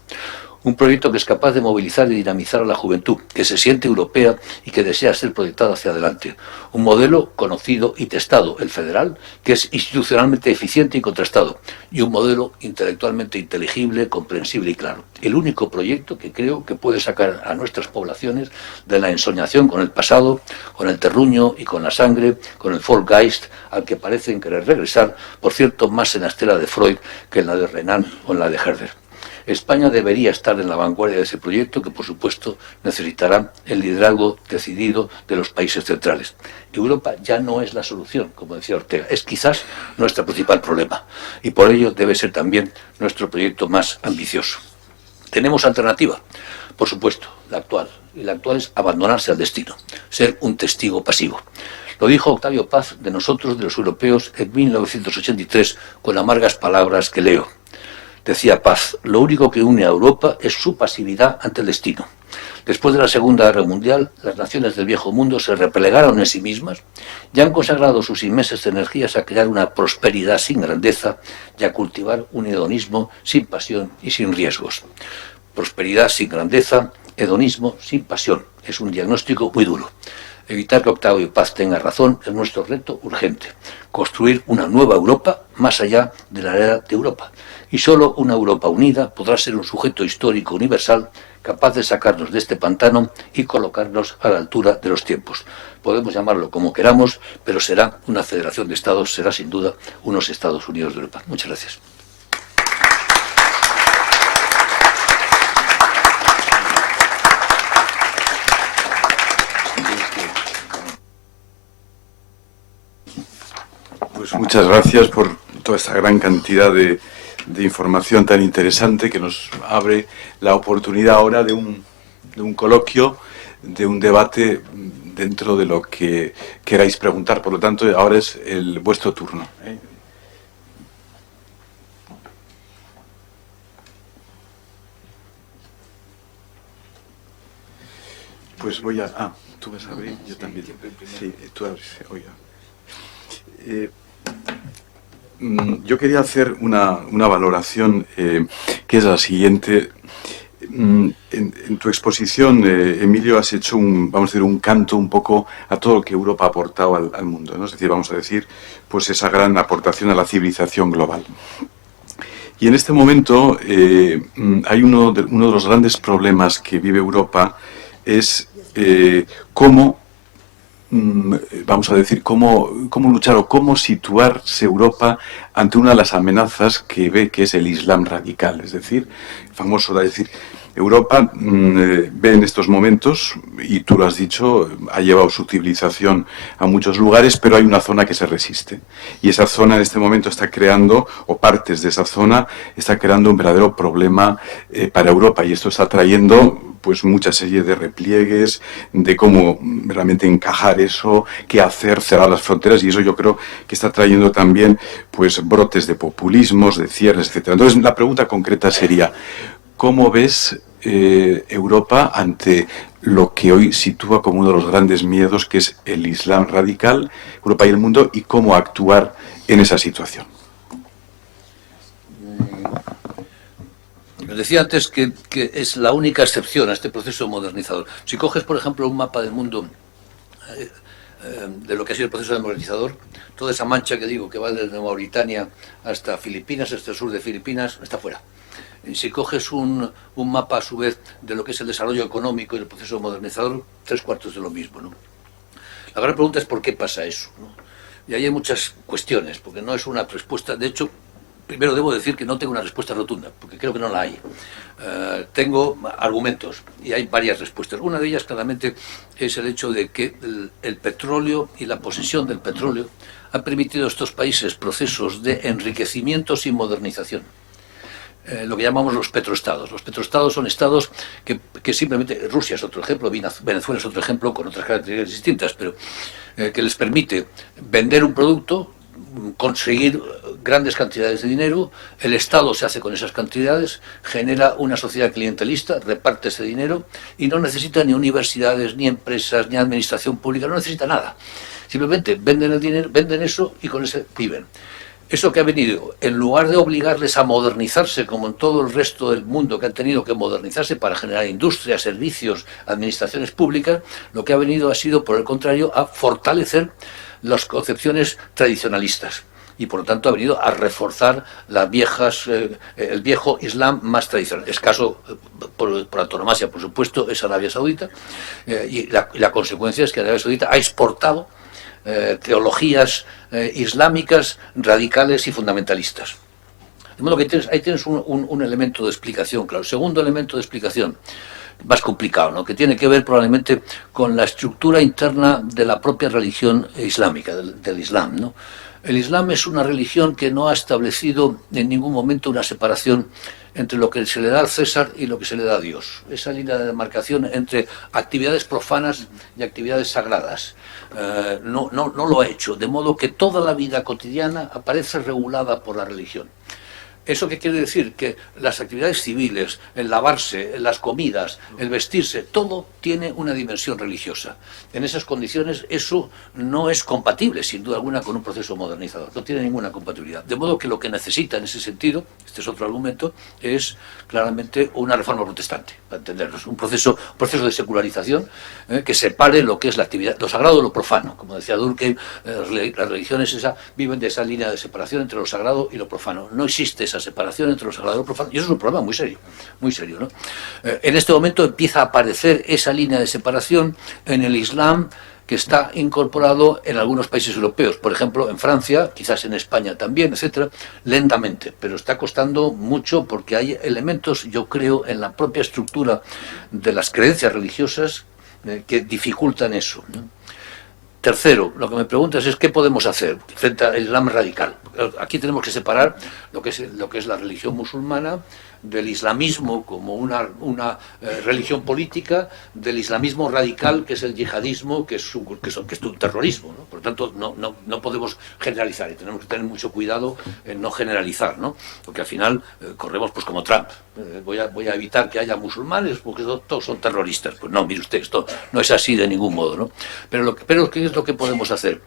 Un proyecto que es capaz de movilizar y dinamizar a la juventud, que se siente europea y que desea ser proyectada hacia adelante. Un modelo conocido y testado, el federal, que es institucionalmente eficiente y contrastado. Y un modelo intelectualmente inteligible, comprensible y claro. El único proyecto que creo que puede sacar a nuestras poblaciones de la ensoñación con el pasado, con el terruño y con la sangre, con el Volksgeist, al que parecen querer regresar, por cierto, más en la estela de Freud que en la de Renan o en la de Herder. España debería estar en la vanguardia de ese proyecto que, por supuesto, necesitará el liderazgo decidido de los países centrales. Europa ya no es la solución, como decía Ortega, es quizás nuestro principal problema y por ello debe ser también nuestro proyecto más ambicioso. ¿Tenemos alternativa? Por supuesto, la actual. Y la actual es abandonarse al destino, ser un testigo pasivo. Lo dijo Octavio Paz de nosotros, de los europeos, en 1983, con amargas palabras que leo. Decía Paz, lo único que une a Europa es su pasividad ante el destino. Después de la Segunda Guerra Mundial, las naciones del viejo mundo se replegaron en sí mismas y han consagrado sus inmensas energías a crear una prosperidad sin grandeza y a cultivar un hedonismo sin pasión y sin riesgos. Prosperidad sin grandeza, hedonismo sin pasión. Es un diagnóstico muy duro. Evitar que Octavio Paz tenga razón es nuestro reto urgente. Construir una nueva Europa más allá de la era de Europa. Y solo una Europa unida podrá ser un sujeto histórico universal capaz de sacarnos de este pantano y colocarnos a la altura de los tiempos. Podemos llamarlo como queramos, pero será una federación de estados, será sin duda unos Estados Unidos de Europa. Muchas gracias. Pues muchas gracias por toda esta gran cantidad de información tan interesante que nos abre la oportunidad ahora de un coloquio, de un debate dentro de lo que queráis preguntar. Por lo tanto, ahora es vuestro turno. Pues voy a... Ah, tú vas a abrir, yo también. Sí, tú abres, oiga. Yo quería hacer una valoración que es la siguiente. En tu exposición, Emilio, has hecho vamos a decir, un canto un poco a todo lo que Europa ha aportado al mundo, ¿no? Es decir, vamos a decir, pues esa gran aportación a la civilización global. Y en este momento hay uno de los grandes problemas que vive Europa es cómo vamos a decir, cómo luchar o cómo situarse Europa ante una de las amenazas que ve, que es el Islam radical. Es decir, famoso de decir, Europa ve en estos momentos, y tú lo has dicho, ha llevado su civilización a muchos lugares, pero hay una zona que se resiste. Y esa zona en este momento está creando, o partes de esa zona, está creando un verdadero problema para Europa. Y esto está trayendo pues mucha serie de repliegues, de cómo realmente encajar eso, qué hacer, cerrar las fronteras, y eso yo creo que está trayendo también pues brotes de populismos, de cierres, etcétera. Entonces la pregunta concreta sería, ¿cómo ves Europa ante lo que hoy sitúa como uno de los grandes miedos, que es el Islam radical, Europa y el mundo, y cómo actuar en esa situación? Decía antes que es la única excepción a este proceso modernizador. Si coges, por ejemplo, un mapa del mundo de lo que ha sido el proceso modernizador, toda esa mancha que digo que va desde Mauritania hasta Filipinas, hasta el sur de Filipinas, está fuera. Si coges un mapa a su vez de lo que es el desarrollo económico y el proceso modernizador, 3/4 de lo mismo, ¿no? La gran pregunta es por qué pasa eso, ¿no? Y ahí hay muchas cuestiones, porque no es una respuesta. De hecho, primero debo decir que no tengo una respuesta rotunda, porque creo que no la hay. Tengo argumentos y hay varias respuestas. Una de ellas claramente es el hecho de que el petróleo y la posesión del petróleo han permitido a estos países procesos de enriquecimiento sin modernización. Lo que llamamos los petroestados. Los petroestados son estados que simplemente, Rusia es otro ejemplo, Venezuela es otro ejemplo con otras características distintas, pero que les permite vender un producto, conseguir grandes cantidades de dinero, el Estado se hace con esas cantidades, genera una sociedad clientelista, reparte ese dinero y no necesita ni universidades, ni empresas, ni administración pública, no necesita nada. Simplemente venden el dinero, venden eso y con ese viven. Eso que ha venido, en lugar de obligarles a modernizarse, como en todo el resto del mundo que han tenido que modernizarse para generar industria, servicios, administraciones públicas, lo que ha venido ha sido, por el contrario, a fortalecer las concepciones tradicionalistas. Y por lo tanto ha venido a reforzar las viejas, el viejo Islam más tradicional. Escaso, por antonomasia, por supuesto, es Arabia Saudita. Y la consecuencia es que Arabia Saudita ha exportado teologías islámicas radicales y fundamentalistas. De modo que ahí tienes un elemento de explicación, claro. El segundo elemento de explicación, más complicado, ¿no?, que tiene que ver probablemente con la estructura interna de la propia religión islámica, del Islam, ¿no? El Islam es una religión que no ha establecido en ningún momento una separación entre lo que se le da al César y lo que se le da a Dios. Esa línea de demarcación entre actividades profanas y actividades sagradas no lo ha hecho, de modo que toda la vida cotidiana aparece regulada por la religión. ¿Eso qué quiere decir? Que las actividades civiles, el lavarse, las comidas, el vestirse, todo tiene una dimensión religiosa. En esas condiciones eso no es compatible, sin duda alguna, con un proceso modernizador. No tiene ninguna compatibilidad. De modo que lo que necesita en ese sentido, este es otro argumento, es claramente una reforma protestante, para entendernos. Un proceso de secularización que separe lo que es la actividad, lo sagrado de lo profano. Como decía Durkheim, las religiones viven de esa línea de separación entre lo sagrado y lo profano. No existe esa separación entre lo sagrado y lo profano, y eso es un problema muy serio, ¿no? En este momento empieza a aparecer esa línea de separación en el Islam, que está incorporado en algunos países europeos, por ejemplo en Francia, quizás en España también, etcétera, lentamente, pero está costando mucho porque hay elementos, yo creo, en la propia estructura de las creencias religiosas que dificultan eso, ¿no? Tercero, lo que me preguntas es qué podemos hacer frente al Islam radical. Aquí tenemos que separar lo que es la religión musulmana del islamismo como una religión política, del islamismo radical, que es el yihadismo, que es un terrorismo, ¿no? Por lo tanto, no podemos generalizar y tenemos que tener mucho cuidado en no generalizar, ¿no? Porque al final corremos pues como Trump. Voy a evitar que haya musulmanes porque todos son terroristas. Pues no, mire usted, esto no es así de ningún modo, ¿no? Pero ¿qué es lo que podemos hacer?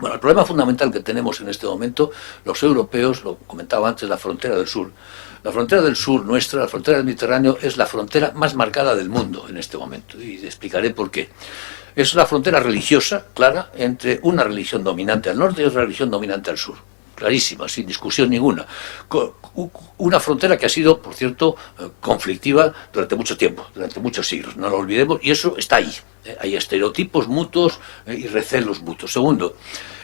Bueno, el problema fundamental que tenemos en este momento, los europeos, lo comentaba antes, la frontera del sur. La frontera del sur nuestra, la frontera del Mediterráneo, es la frontera más marcada del mundo en este momento, y explicaré por qué. Es la frontera religiosa, clara, entre una religión dominante al norte y otra religión dominante al sur. Clarísima, sin discusión ninguna. Una frontera que ha sido, por cierto, conflictiva durante mucho tiempo, durante muchos siglos, no lo olvidemos, y eso está ahí. Hay estereotipos mutuos y recelos mutuos. Segundo,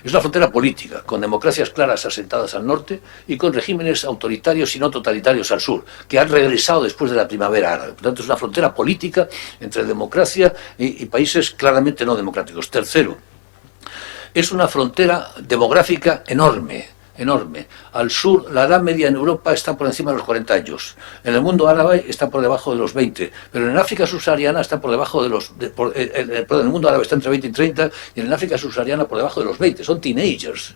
es una frontera política, con democracias claras asentadas al norte y con regímenes autoritarios y no totalitarios al sur, que han regresado después de la primavera árabe. Por tanto, es una frontera política entre democracia y países claramente no democráticos. Tercero, es una frontera demográfica enorme. enorme. Al sur, la edad media en Europa está por encima de los 40 años. En el mundo árabe está por debajo de los 20. Pero en África subsahariana está por debajo de los... perdón, en el mundo árabe está entre 20 y 30, y en África subsahariana por debajo de los 20. Son teenagers.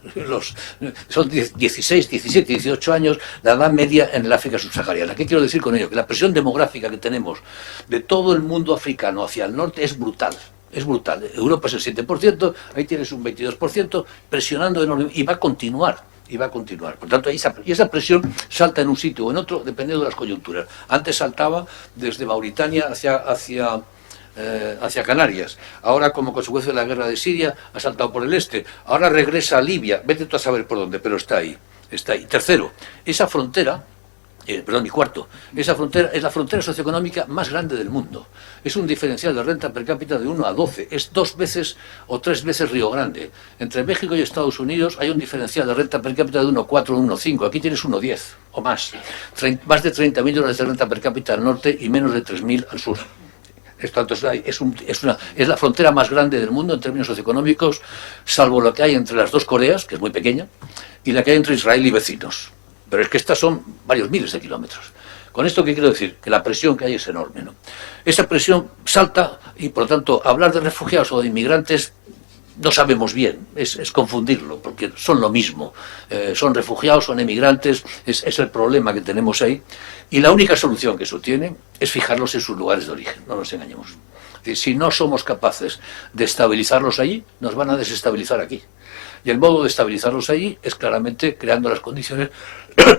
Son 16, 17, 18 años la edad media en el África subsahariana. ¿Qué quiero decir con ello? Que la presión demográfica que tenemos de todo el mundo africano hacia el norte es brutal. Es brutal. Europa es el 7%, ahí tienes un 22%, presionando enorme, y va a continuar. Por tanto, esa presión salta en un sitio o en otro, dependiendo de las coyunturas. Antes saltaba desde Mauritania hacia Canarias. Ahora, como consecuencia de la guerra de Siria, ha saltado por el este. Ahora regresa a Libia. Vete tú a saber por dónde, pero está ahí. Tercero, esa frontera... y cuarto, esa frontera es la frontera socioeconómica más grande del mundo. Es un diferencial de renta per cápita de 1 a 12. Es 2 veces o 3 veces Río Grande. Entre México y Estados Unidos hay un diferencial de renta per cápita de 1,4 o 1,5. Aquí tienes 1,10 o más. Más de 30.000 dólares de renta per cápita al norte y menos de 3.000 al sur. Es la frontera más grande del mundo en términos socioeconómicos, salvo la que hay entre las dos Coreas, que es muy pequeña, y la que hay entre Israel y vecinos. Pero es que estas son varios miles de kilómetros. ¿Con esto qué quiero decir? Que la presión que hay es enorme, ¿no? Esa presión salta y, por lo tanto, hablar de refugiados o de inmigrantes no sabemos bien, es confundirlo, porque son lo mismo. Son refugiados, son inmigrantes, es el problema que tenemos ahí. Y la única solución que eso tiene es fijarlos en sus lugares de origen, no nos engañemos. Es decir, si no somos capaces de estabilizarlos allí, nos van a desestabilizar aquí. Y el modo de estabilizarlos allí es claramente creando las condiciones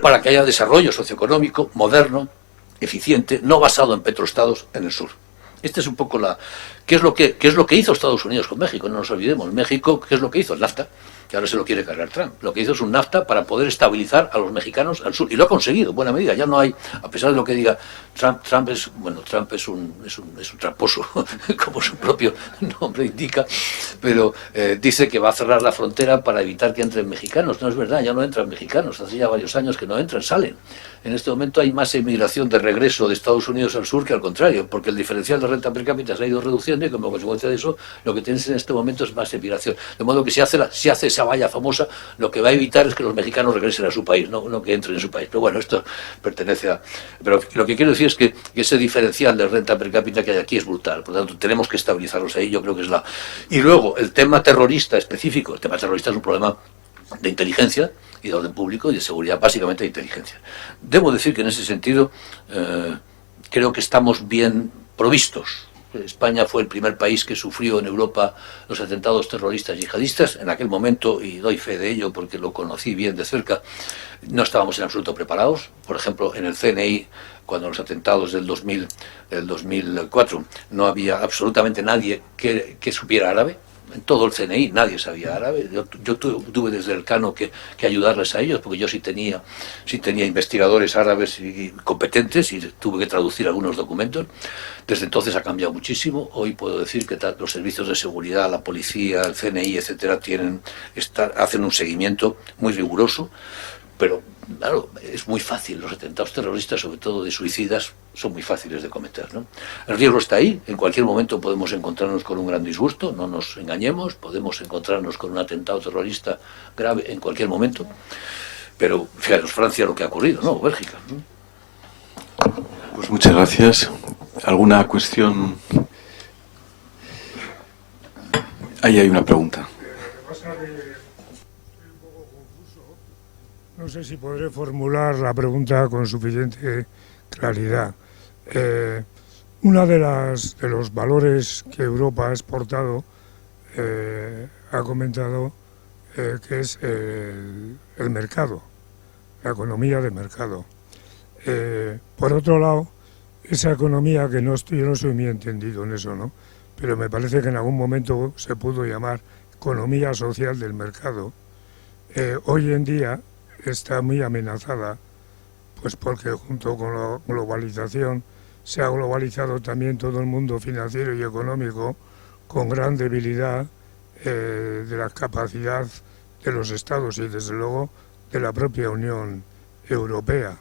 para que haya desarrollo socioeconómico, moderno, eficiente, no basado en petroestados en el sur. Este es un poco ¿Qué es lo que hizo Estados Unidos con México? No nos olvidemos. México, ¿qué es lo que hizo? El NAFTA, que ahora se lo quiere cargar Trump. Lo que hizo es un NAFTA para poder estabilizar a los mexicanos al sur. Y lo ha conseguido, en buena medida. Ya no hay, a pesar de lo que diga Trump es un tramposo, como su propio nombre indica, pero dice que va a cerrar la frontera para evitar que entren mexicanos. No es verdad, ya no entran mexicanos. Hace ya varios años que no entran, salen. En este momento hay más emigración de regreso de Estados Unidos al sur que al contrario, porque el diferencial de renta per cápita se ha ido reduciendo y como consecuencia de eso lo que tienes en este momento es más emigración. De modo que si hace esa valla famosa, lo que va a evitar es que los mexicanos regresen a su país, no que entren en su país. Pero bueno, esto pertenece a... Pero lo que quiero decir es que ese diferencial de renta per cápita que hay aquí es brutal. Por lo tanto, tenemos que estabilizarlos ahí, yo creo que es la... Y luego, el tema terrorista específico. El tema terrorista es un problema de inteligencia y de orden público y de seguridad, básicamente de inteligencia. Debo decir que en ese sentido creo que estamos bien provistos. España fue el primer país que sufrió en Europa los atentados terroristas yihadistas. En aquel momento, y doy fe de ello porque lo conocí bien de cerca, no estábamos en absoluto preparados. Por ejemplo, en el CNI, cuando los atentados del 2004, no había absolutamente nadie que supiera árabe. En todo el CNI nadie sabía árabe. Yo tuve desde el Cano que ayudarles a ellos, porque yo sí tenía investigadores árabes y competentes y tuve que traducir algunos documentos. Desde entonces ha cambiado muchísimo. Hoy puedo decir que los servicios de seguridad, la policía, el CNI, etcétera, hacen un seguimiento muy riguroso. Pero, claro, es muy fácil. Los atentados terroristas, sobre todo de suicidas, son muy fáciles de cometer, ¿no? El riesgo está ahí. En cualquier momento podemos encontrarnos con un gran disgusto, no nos engañemos. Podemos encontrarnos con un atentado terrorista grave en cualquier momento. Pero, fijaros, Francia lo que ha ocurrido, ¿no? Bélgica, ¿no? Pues muchas gracias. ¿Alguna cuestión? Ahí hay una pregunta. No sé si podré formular la pregunta con suficiente claridad. Uno de los valores que Europa ha exportado, ha comentado que es el mercado, la economía de mercado. Por otro lado, esa economía que yo no soy muy entendido en eso, ¿no? Pero me parece que en algún momento se pudo llamar economía social del mercado. Hoy en día está muy amenazada, pues porque junto con la globalización se ha globalizado también todo el mundo financiero y económico, con gran debilidad de la capacidad de los Estados y desde luego de la propia Unión Europea.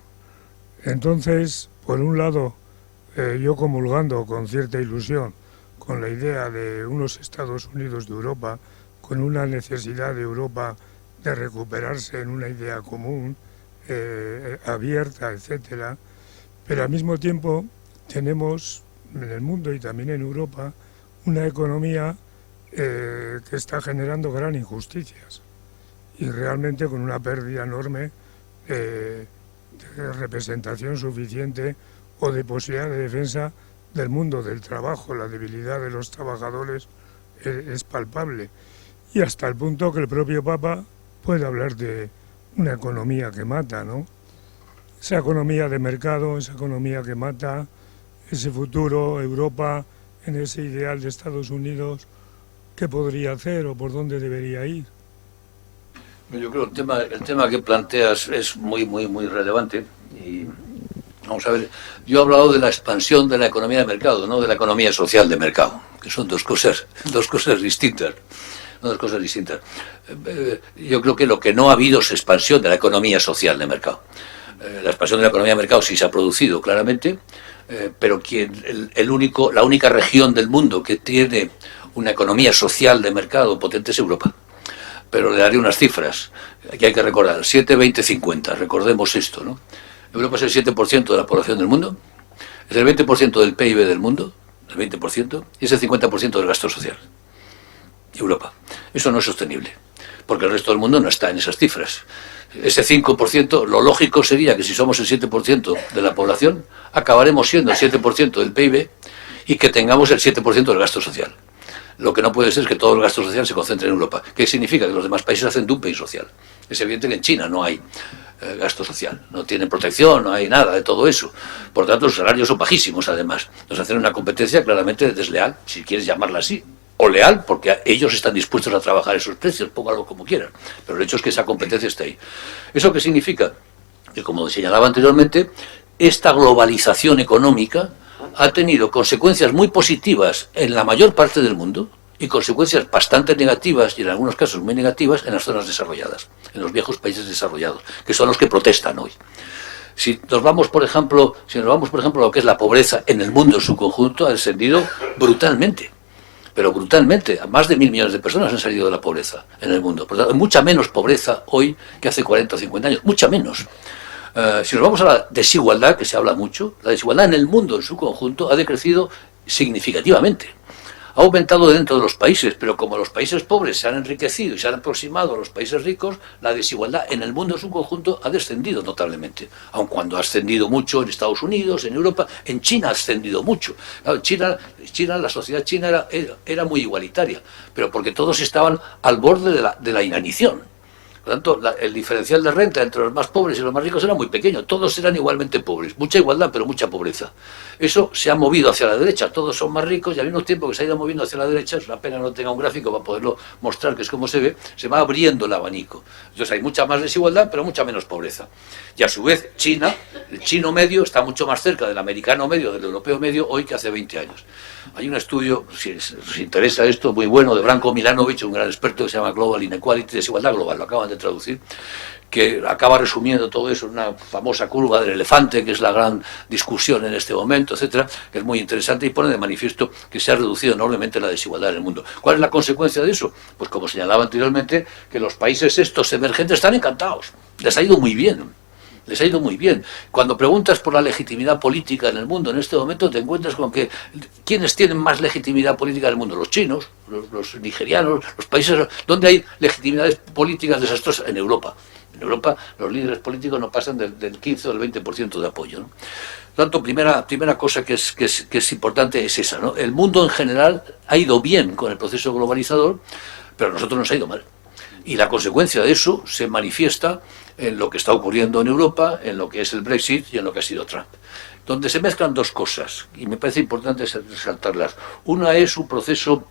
Entonces, por un lado, yo comulgando con cierta ilusión con la idea de unos Estados Unidos de Europa, con una necesidad de Europa de recuperarse en una idea común, abierta, etcétera, pero al mismo tiempo tenemos en el mundo y también en Europa una economía que está generando gran injusticias y realmente con una pérdida enorme de representación suficiente o de posibilidad de defensa del mundo del trabajo. La debilidad de los trabajadores es palpable y hasta el punto que el propio Papa puede hablar de una economía que mata, ¿no? Esa economía de mercado, esa economía que mata, ese futuro, Europa, en ese ideal de Estados Unidos, ¿qué podría hacer o por dónde debería ir? Yo creo que el tema que planteas es muy relevante. Y vamos a ver, yo he hablado de la expansión de la economía de mercado, no de la economía social de mercado, que son dos cosas distintas. Dos cosas distintas. Yo creo que lo que no ha habido es expansión de la economía social de mercado. La expansión de la economía de mercado sí se ha producido claramente, pero la única región del mundo que tiene una economía social de mercado potente es Europa. Pero le daré unas cifras que hay que recordar: 7, 20, 50. Recordemos esto, ¿no? Europa es el 7% de la población del mundo, es el 20% del PIB del mundo, el 20%, y es el 50% del gasto social. Europa. Eso no es sostenible, porque el resto del mundo no está en esas cifras. Ese 5%, lo lógico sería que si somos el 7% de la población, acabaremos siendo el 7% del PIB y que tengamos el 7% del gasto social. Lo que no puede ser es que todo el gasto social se concentre en Europa. ¿Qué significa? Que los demás países hacen dumping social. Es evidente que en China no hay gasto social, no tienen protección, no hay nada de todo eso. Por lo tanto, los salarios son bajísimos, además. Nos hacen una competencia claramente desleal, si quieres llamarla así. O leal, porque ellos están dispuestos a trabajar esos precios, póngalo como quieran. Pero el hecho es que esa competencia está ahí. ¿Eso qué significa? Que, como señalaba anteriormente, esta globalización económica ha tenido consecuencias muy positivas en la mayor parte del mundo y consecuencias bastante negativas, y en algunos casos muy negativas, en las zonas desarrolladas, en los viejos países desarrollados, que son los que protestan hoy. Si nos vamos, por ejemplo, a lo que es la pobreza en el mundo en su conjunto, ha descendido brutalmente. Pero brutalmente, más de 1.000 millones de personas han salido de la pobreza en el mundo. Por lo tanto, hay mucha menos pobreza hoy que hace 40 o 50 años, mucha menos. Si nos vamos a la desigualdad, que se habla mucho, la desigualdad en el mundo en su conjunto ha decrecido significativamente. Ha aumentado dentro de los países, pero como los países pobres se han enriquecido y se han aproximado a los países ricos, la desigualdad en el mundo en su conjunto ha descendido notablemente. Aun cuando ha ascendido mucho en Estados Unidos, en Europa, en China ha ascendido mucho. Claro, China, la sociedad china era muy igualitaria, pero porque todos estaban al borde de la inanición. Por lo tanto, el diferencial de renta entre los más pobres y los más ricos era muy pequeño. Todos eran igualmente pobres. Mucha igualdad, pero mucha pobreza. Eso se ha movido hacia la derecha. Todos son más ricos y al mismo tiempo que se ha ido moviendo hacia la derecha, es una pena no tenga un gráfico para poderlo mostrar, que es como se ve, se va abriendo el abanico. Entonces hay mucha más desigualdad, pero mucha menos pobreza. Y a su vez, China, el chino medio, está mucho más cerca del americano medio, del europeo medio, hoy que hace 20 años. Hay un estudio, si os interesa esto, muy bueno, de Branko Milanovic, un gran experto que se llama Global Inequality, desigualdad global, lo acaban de traducir, que acaba resumiendo todo eso en una famosa curva del elefante, que es la gran discusión en este momento, etcétera, que es muy interesante y pone de manifiesto que se ha reducido enormemente la desigualdad en el mundo. ¿Cuál es la consecuencia de eso? Pues como señalaba anteriormente, que los países estos emergentes están encantados, les ha ido muy bien. Les ha ido muy bien. Cuando preguntas por la legitimidad política en el mundo, en este momento te encuentras con que ¿quiénes tienen más legitimidad política en el mundo? Los chinos, los nigerianos, los países donde hay legitimidades políticas desastrosas. En Europa. En Europa los líderes políticos no pasan del 15 o del 20% de apoyo, ¿no? Por lo tanto, primera cosa que es importante es esa, ¿no? El mundo en general ha ido bien con el proceso globalizador, pero a nosotros nos ha ido mal. Y la consecuencia de eso se manifiesta en lo que está ocurriendo en Europa, en lo que es el Brexit y en lo que ha sido Trump. Donde se mezclan dos cosas, y me parece importante resaltarlas. Una es un proceso,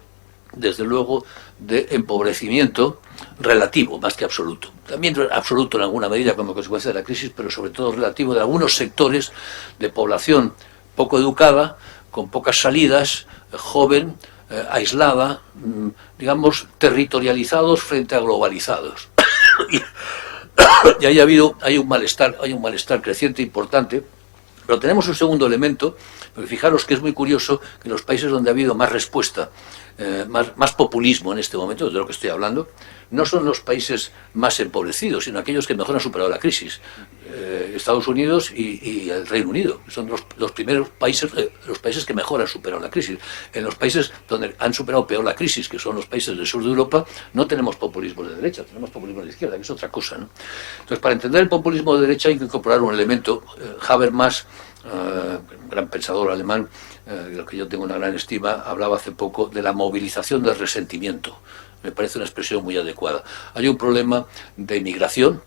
desde luego, de empobrecimiento relativo, más que absoluto. También absoluto en alguna medida como consecuencia de la crisis, pero sobre todo relativo de algunos sectores de población poco educada, con pocas salidas, joven, aislada, digamos, territorializados frente a globalizados. Y hay un malestar creciente importante, pero tenemos un segundo elemento, porque fijaros que es muy curioso que en los países donde ha habido más respuesta, más populismo en este momento, de lo que estoy hablando, no son los países más empobrecidos, sino aquellos que mejor han superado la crisis. Estados Unidos y el Reino Unido son los primeros países, los países que mejor han superado la crisis. En los países donde han superado peor la crisis, que son los países del sur de Europa, no tenemos populismo de derecha, tenemos populismo de izquierda, que es otra cosa, ¿no? Entonces, para entender el populismo de derecha hay que incorporar un elemento. Habermas, un gran pensador alemán, de lo que yo tengo una gran estima, hablaba hace poco de la movilización del resentimiento. Me parece una expresión muy adecuada. Hay un problema de inmigración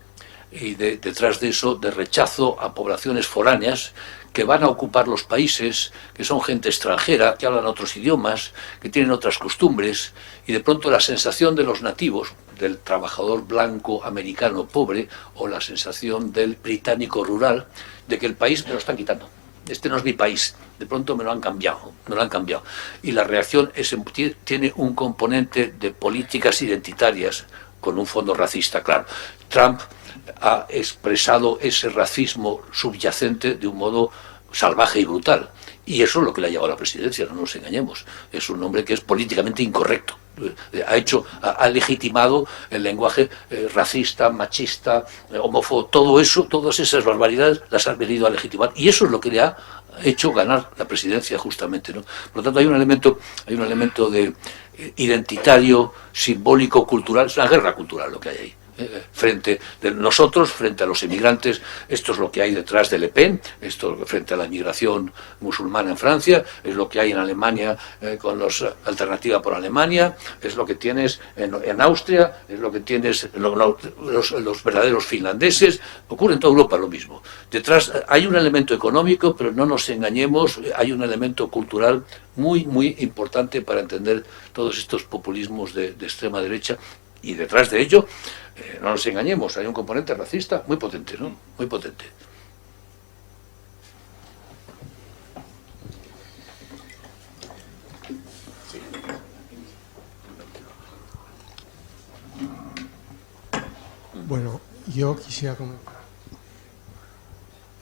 y detrás de eso de rechazo a poblaciones foráneas que van a ocupar los países, que son gente extranjera, que hablan otros idiomas, que tienen otras costumbres, y de pronto la sensación de los nativos, del trabajador blanco americano pobre, o la sensación del británico rural, de que el país me lo están quitando. Este no es mi país, de pronto me lo han cambiado. Y la reacción tiene un componente de políticas identitarias con un fondo racista, claro. Trump ha expresado ese racismo subyacente de un modo salvaje y brutal. Y eso es lo que le ha llevado a la presidencia, no nos engañemos. Es un hombre que es políticamente incorrecto. Ha legitimado el lenguaje racista, machista, homófobo, todo eso, todas esas barbaridades las ha venido a legitimar. Y eso es lo que le ha hecho ganar la presidencia justamente, ¿no? Por lo tanto, hay un elemento de identitario, simbólico, cultural. Es una guerra cultural lo que hay ahí. Frente de nosotros, frente a los inmigrantes. Esto es lo que hay detrás de Le Pen, esto frente a la inmigración musulmana en Francia, es lo que hay en Alemania con los Alternativa por Alemania, es lo que tienes en Austria, es lo que tienes los verdaderos finlandeses. Ocurre en toda Europa lo mismo. Detrás hay un elemento económico, pero no nos engañemos, hay un elemento cultural muy, muy importante para entender todos estos populismos de extrema derecha. Y detrás de ello, no nos engañemos, hay un componente racista muy potente, ¿no? Muy potente. Bueno, yo quisiera comentar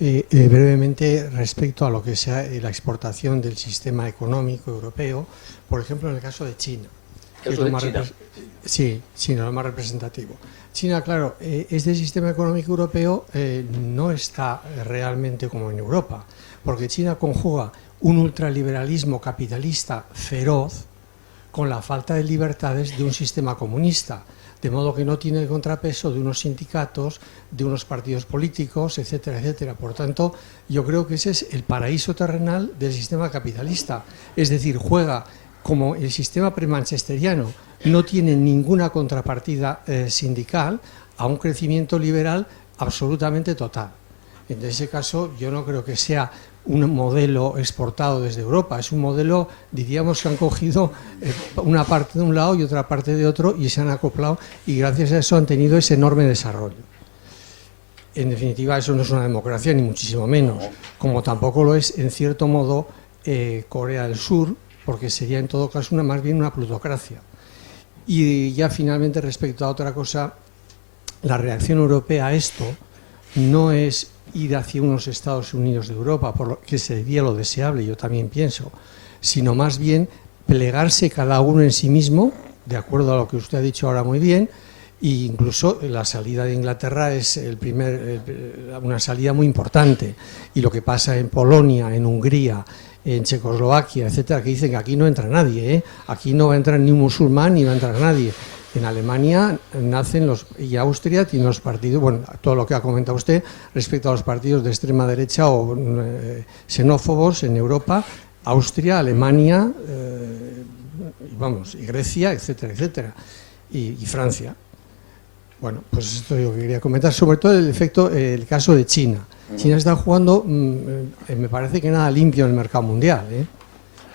brevemente respecto a lo que sea la exportación del sistema económico europeo, por ejemplo, en el caso de China. ¿El caso de China? Sí, China, lo más representativo. China, claro, este sistema económico europeo no está realmente como en Europa, porque China conjuga un ultraliberalismo capitalista feroz con la falta de libertades de un sistema comunista, de modo que no tiene el contrapeso de unos sindicatos, de unos partidos políticos, etcétera, etcétera. Por tanto, yo creo que ese es el paraíso terrenal del sistema capitalista, es decir, juega como el sistema premanchesteriano no tiene ninguna contrapartida sindical a un crecimiento liberal absolutamente total. En ese caso, yo no creo que sea un modelo exportado desde Europa, es un modelo, diríamos, que han cogido una parte de un lado y otra parte de otro y se han acoplado y gracias a eso han tenido ese enorme desarrollo. En definitiva, eso no es una democracia, ni muchísimo menos, como tampoco lo es, en cierto modo, Corea del Sur, porque sería en todo caso más bien una plutocracia. Y ya finalmente respecto a otra cosa, la reacción europea a esto no es ir hacia unos Estados Unidos de Europa, por lo que sería lo deseable, yo también pienso, sino más bien plegarse cada uno en sí mismo, de acuerdo a lo que usted ha dicho ahora muy bien, e incluso la salida de Inglaterra es una salida muy importante. Y lo que pasa en Polonia, en Hungría, en Checoslovaquia, etcétera, que dicen que aquí no entra nadie, ¿eh? Aquí no va a entrar ni un musulmán ni va a entrar nadie. En Alemania nacen y Austria tiene los partidos, bueno, todo lo que ha comentado usted respecto a los partidos de extrema derecha o xenófobos en Europa, Austria, Alemania, y Grecia, etcétera, etcétera, y Francia. Bueno, pues esto es lo que quería comentar, sobre todo el caso de China. China está jugando, me parece que nada limpio en el mercado mundial, ¿eh?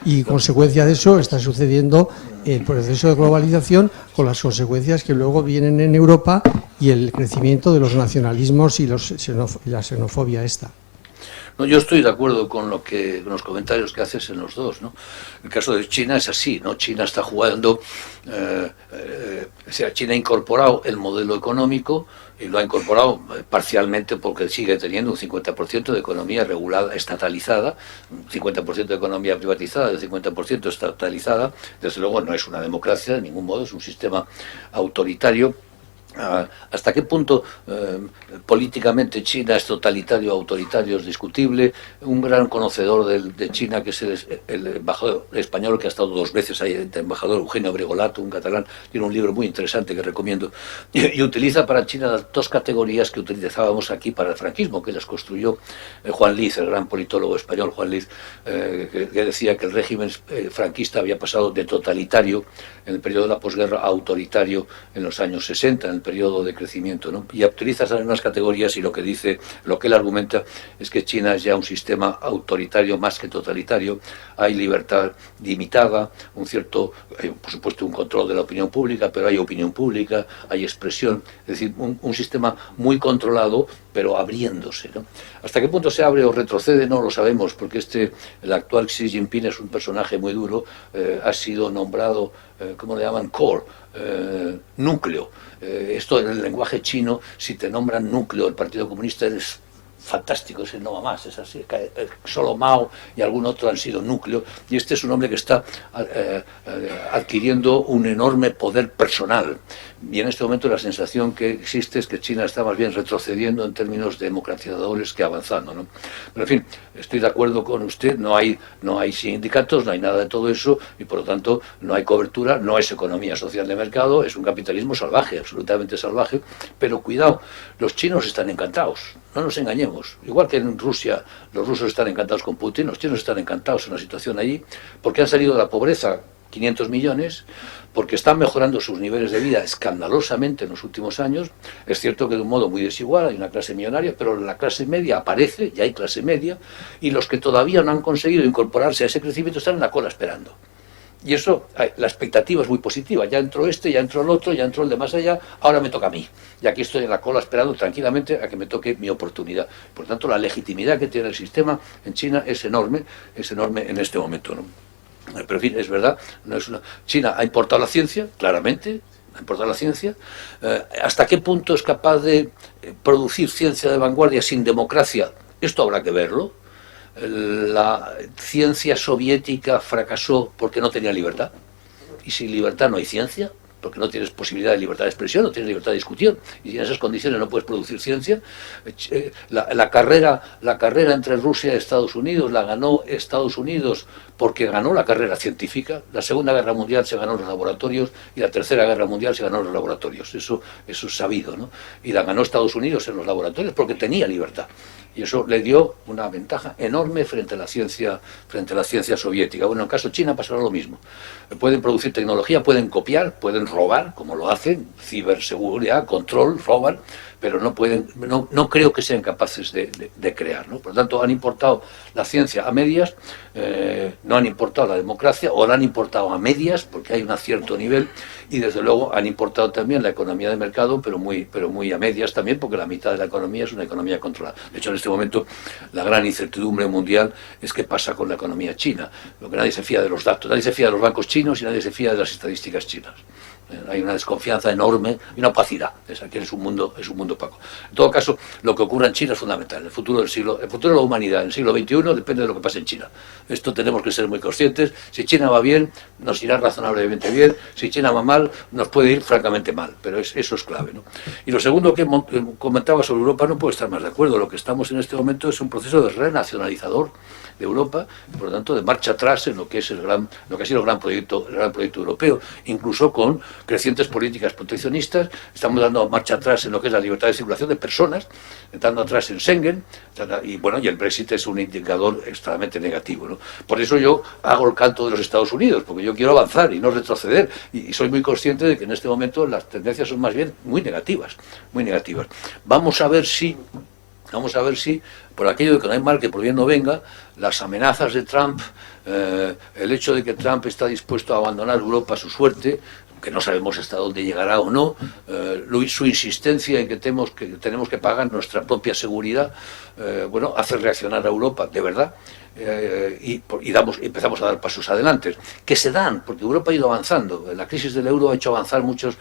Y consecuencia de eso está sucediendo el proceso de globalización con las consecuencias que luego vienen en Europa y el crecimiento de los nacionalismos y la xenofobia esta. No, yo estoy de acuerdo con con los comentarios que haces en los dos, ¿no? El caso de China es así, ¿no? China está jugando, o sea, China ha incorporado el modelo económico y lo ha incorporado parcialmente porque sigue teniendo un 50% de economía regulada, estatalizada, un 50% de economía privatizada, un 50% estatalizada. Desde luego no es una democracia de ningún modo, es un sistema autoritario. ¿Hasta qué punto políticamente China es totalitario o autoritario? Es discutible. Un gran conocedor de China, que es el embajador español que ha estado 2 veces ahí, el embajador Eugenio Bregolato, un catalán, tiene un libro muy interesante que recomiendo, y utiliza para China las 2 categorías que utilizábamos aquí para el franquismo, que las construyó Juan Liz, el gran politólogo español Juan Liz, que decía que el régimen franquista había pasado de totalitario en el periodo de la posguerra a autoritario en los años 60, en el periodo de crecimiento, ¿no? Y utiliza esas mismas categorías, y lo que él argumenta es que China es ya un sistema autoritario más que totalitario. Hay libertad limitada, por supuesto, un control de la opinión pública, pero hay opinión pública, hay expresión, es decir, un sistema muy controlado, pero abriéndose, ¿no? ¿Hasta qué punto se abre o retrocede? No lo sabemos, porque el actual Xi Jinping es un personaje muy duro, ha sido nombrado, ¿cómo le llaman? Core, núcleo. Esto en el lenguaje chino, si te nombran núcleo del Partido Comunista, eres fantástico, ese no va más, es así, solo Mao y algún otro han sido núcleo, y este es un hombre que está adquiriendo un enorme poder personal, y en este momento la sensación que existe es que China está más bien retrocediendo en términos democratizadores que avanzando, ¿no? Pero en fin, estoy de acuerdo con usted, no hay sindicatos, no hay nada de todo eso, y por lo tanto no hay cobertura, no es economía social de mercado, es un capitalismo salvaje, absolutamente salvaje, pero cuidado, los chinos están encantados, no nos engañemos. Igual que en Rusia los rusos están encantados con Putin, los chinos están encantados en la situación allí, porque han salido de la pobreza 500 millones, porque están mejorando sus niveles de vida escandalosamente en los últimos años. Es cierto que de un modo muy desigual, hay una clase millonaria, pero la clase media aparece, ya hay clase media, y los que todavía no han conseguido incorporarse a ese crecimiento están en la cola esperando. Y eso, la expectativa es muy positiva. Ya entró ya entró el otro, ya entró el de más allá, ahora me toca a mí. Y aquí estoy en la cola esperando tranquilamente a que me toque mi oportunidad. Por tanto, la legitimidad que tiene el sistema en China es enorme en este momento, ¿no? Pero en fin, es verdad, China ha importado la ciencia, claramente, ha importado la ciencia. ¿Hasta qué punto es capaz de producir ciencia de vanguardia sin democracia? Esto habrá que verlo. La ciencia soviética fracasó porque no tenía libertad, y sin libertad no hay ciencia, porque no tienes posibilidad de libertad de expresión, no tienes libertad de discusión, y en esas condiciones no puedes producir ciencia. La carrera entre Rusia y Estados Unidos la ganó Estados Unidos porque ganó la carrera científica. La Segunda Guerra Mundial se ganó en los laboratorios y la Tercera Guerra Mundial se ganó en los laboratorios, eso es sabido, ¿no? Y la ganó Estados Unidos en los laboratorios porque tenía libertad, y eso le dio una ventaja enorme frente a la ciencia soviética. Bueno, en el caso de China pasará lo mismo. Pueden producir tecnología, pueden copiar, pueden robar, como lo hacen, ciberseguridad, control, roban, pero no creo que sean capaces de crear, ¿no? Por lo tanto, han importado la ciencia a medias, no han importado la democracia, o la han importado a medias, porque hay un cierto nivel, y desde luego han importado también la economía de mercado, pero muy a medias también, porque la mitad de la economía es una economía controlada. De hecho, en este momento, la gran incertidumbre mundial es qué pasa con la economía china. Lo que nadie se fía de los datos, nadie se fía de los bancos chinos y nadie se fía de las estadísticas chinas. Hay una desconfianza enorme y una opacidad. Aquí es un mundo opaco. En todo caso, lo que ocurra en China es fundamental. El futuro de la humanidad en el siglo XXI depende de lo que pase en China. Esto tenemos que ser muy conscientes. Si China va bien, nos irá razonablemente bien. Si China va mal, nos puede ir francamente mal. Pero eso es clave, ¿no? Y lo segundo que comentaba sobre Europa, no puedo estar más de acuerdo. Lo que estamos en este momento es un proceso de renacionalizador de Europa, y por lo tanto de marcha atrás en lo que ha sido el gran proyecto europeo, incluso con crecientes políticas proteccionistas. Estamos dando marcha atrás en lo que es la libertad de circulación de personas, dando atrás en Schengen, y bueno, y el Brexit es un indicador extremadamente negativo, ¿no? Por eso yo hago el canto de los Estados Unidos, porque yo quiero avanzar y no retroceder, y soy muy consciente de que en este momento las tendencias son más bien muy negativas, muy negativas. Vamos a ver si, por aquello de que no hay mal que por bien no venga, las amenazas de Trump, el hecho de que Trump está dispuesto a abandonar Europa a su suerte, que no sabemos hasta dónde llegará o no, su insistencia en que tenemos que pagar nuestra propia seguridad, bueno, hace reaccionar a Europa, de verdad. Y empezamos a dar pasos adelante, que se dan, porque Europa ha ido avanzando. La crisis del euro ha hecho avanzar muchos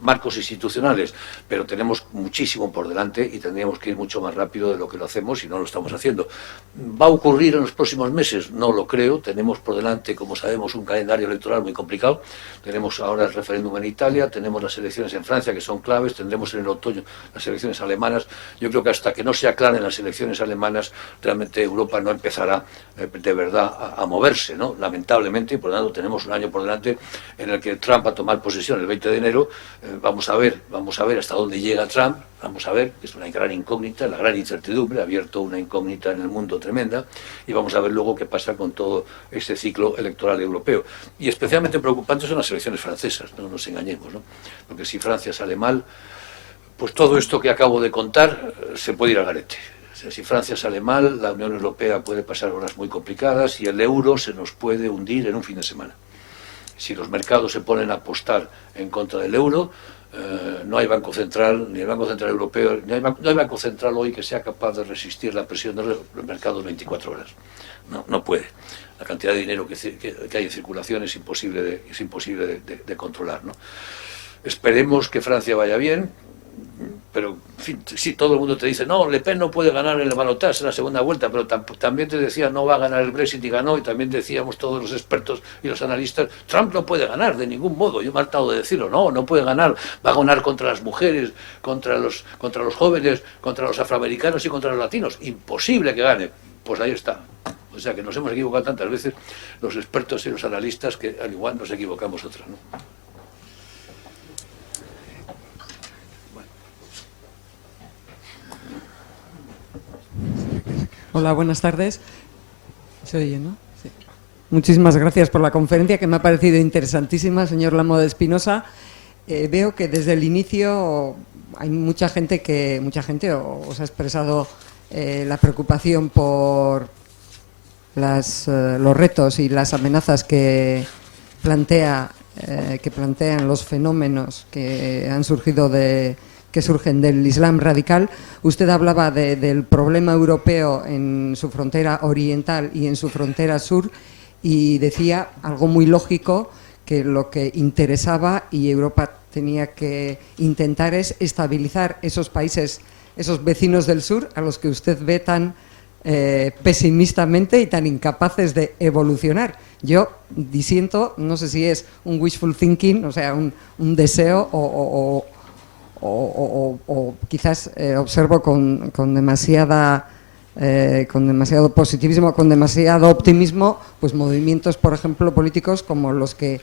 marcos institucionales, pero tenemos muchísimo por delante y tendríamos que ir mucho más rápido de lo que lo hacemos y no lo estamos haciendo. ¿Va a ocurrir en los próximos meses? No lo creo. Tenemos por delante, como sabemos, un calendario electoral muy complicado. Tenemos ahora el referéndum en Italia, tenemos las elecciones en Francia, que son claves, tendremos en el otoño las elecciones alemanas. Yo creo que hasta que no se aclaren las elecciones alemanas, realmente Europa no empezará de verdad a moverse, ¿no? Lamentablemente, y por lo tanto tenemos un año por delante en el que Trump va a tomar posesión el 20 de enero. Vamos a ver hasta dónde llega Trump, vamos a ver, que es una gran incógnita, la gran incertidumbre, ha abierto una incógnita en el mundo tremenda, y vamos a ver luego qué pasa con todo este ciclo electoral europeo. Y especialmente preocupantes son las elecciones francesas, no nos engañemos, ¿no? Porque si Francia sale mal, pues todo esto que acabo de contar se puede ir al garete. Si Francia sale mal, la Unión Europea puede pasar horas muy complicadas y el euro se nos puede hundir en un fin de semana. Si los mercados se ponen a apostar en contra del euro, no hay Banco Central, ni el Banco Central Europeo, no hay Banco Central hoy que sea capaz de resistir la presión de los mercados 24 horas. No puede. La cantidad de dinero que hay en circulación es imposible de controlar, ¿no? Esperemos que Francia vaya bien. Pero, en fin, sí, todo el mundo te dice, no, Le Pen no puede ganar en el balotaje en la segunda vuelta, pero también te decía, no va a ganar el Brexit, y ganó, y también decíamos todos los expertos y los analistas, Trump no puede ganar de ningún modo. Yo me he hartado de decirlo, no puede ganar, va a ganar contra las mujeres, contra los jóvenes, contra los afroamericanos y contra los latinos. Imposible que gane. Pues ahí está. O sea que nos hemos equivocado tantas veces los expertos y los analistas que al igual nos equivocamos otras, ¿no? Hola, buenas tardes. ¿Se oye, no? Sí. Muchísimas gracias por la conferencia, que me ha parecido interesantísima, señor Lamo de Espinosa. Veo que desde el inicio hay mucha gente os ha expresado la preocupación por los retos y las amenazas que plantean los fenómenos que han surgido que surgen del Islam radical. Usted hablaba del problema europeo en su frontera oriental y en su frontera sur, y decía algo muy lógico, que lo que interesaba y Europa tenía que intentar es estabilizar esos países, esos vecinos del sur, a los que usted ve tan pesimistamente y tan incapaces de evolucionar. Yo disiento, no sé si es un wishful thinking, o sea, un deseo o quizás observo con demasiado positivismo, con demasiado optimismo, pues movimientos, por ejemplo, políticos como los que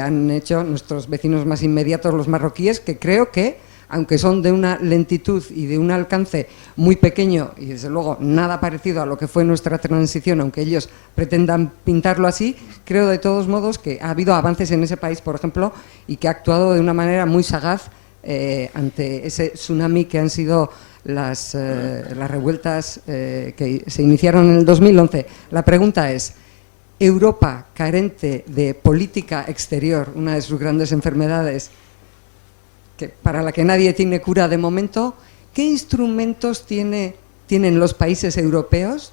han hecho nuestros vecinos más inmediatos, los marroquíes, que creo que, aunque son de una lentitud y de un alcance muy pequeño, y desde luego nada parecido a lo que fue nuestra transición, aunque ellos pretendan pintarlo así, creo de todos modos que ha habido avances en ese país, por ejemplo, y que ha actuado de una manera muy sagaz ante ese tsunami que han sido las revueltas que se iniciaron en el 2011. La pregunta es, Europa, carente de política exterior, una de sus grandes enfermedades, para la que nadie tiene cura de momento, ¿qué instrumentos tienen los países europeos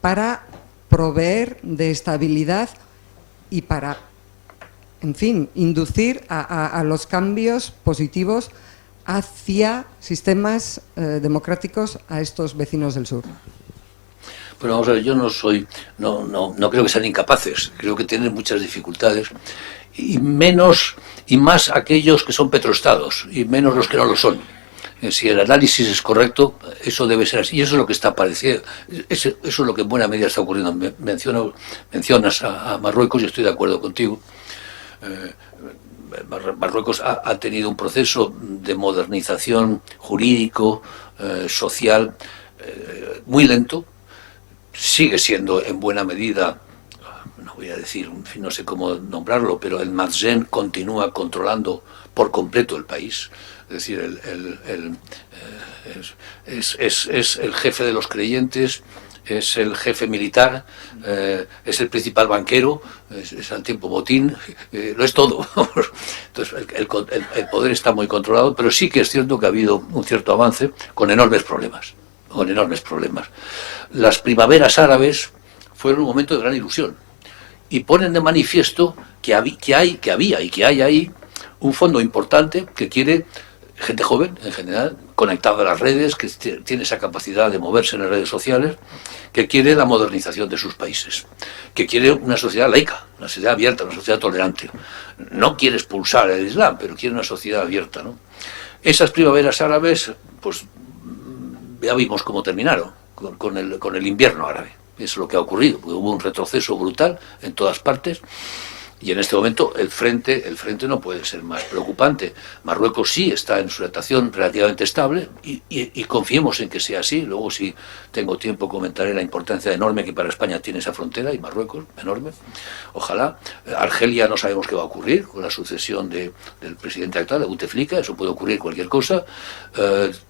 para proveer de estabilidad y para, en fin, inducir a los cambios positivos hacia sistemas democráticos a estos vecinos del sur? Bueno, vamos a ver, yo no creo que sean incapaces, creo que tienen muchas dificultades, y más aquellos que son petroestados y menos los que no lo son. Si el análisis es correcto, eso debe ser así, y eso es lo que está apareciendo, eso es lo que en buena medida está ocurriendo. Mencionas a Marruecos y estoy de acuerdo contigo. Marruecos ha tenido un proceso de modernización jurídico, social, muy lento. Sigue siendo en buena medida, no voy a decir, no sé cómo nombrarlo, pero el Mazen continúa controlando por completo el país. Es decir, es el jefe de los creyentes, es el jefe militar, es el principal banquero, es al tiempo botín, lo es todo. Entonces el poder está muy controlado, pero sí que es cierto que ha habido un cierto avance con enormes problemas. Las primaveras árabes fueron un momento de gran ilusión y ponen de manifiesto que había y que hay ahí un fondo importante que quiere gente joven, en general, conectada a las redes, que tiene esa capacidad de moverse en las redes sociales, que quiere la modernización de sus países, que quiere una sociedad laica, una sociedad abierta, una sociedad tolerante. No quiere expulsar el Islam, pero quiere una sociedad abierta, ¿no? Esas primaveras árabes, pues ya vimos cómo terminaron, con el invierno árabe. Eso es lo que ha ocurrido, porque hubo un retroceso brutal en todas partes. Y en este momento el frente no puede ser más preocupante. Marruecos sí está en su situación relativamente estable y confiemos en que sea así. Luego, si tengo tiempo, comentaré la importancia enorme que para España tiene esa frontera, y Marruecos, enorme. Ojalá. Argelia no sabemos qué va a ocurrir con la sucesión del presidente actual, de Bouteflika, eso puede ocurrir cualquier cosa.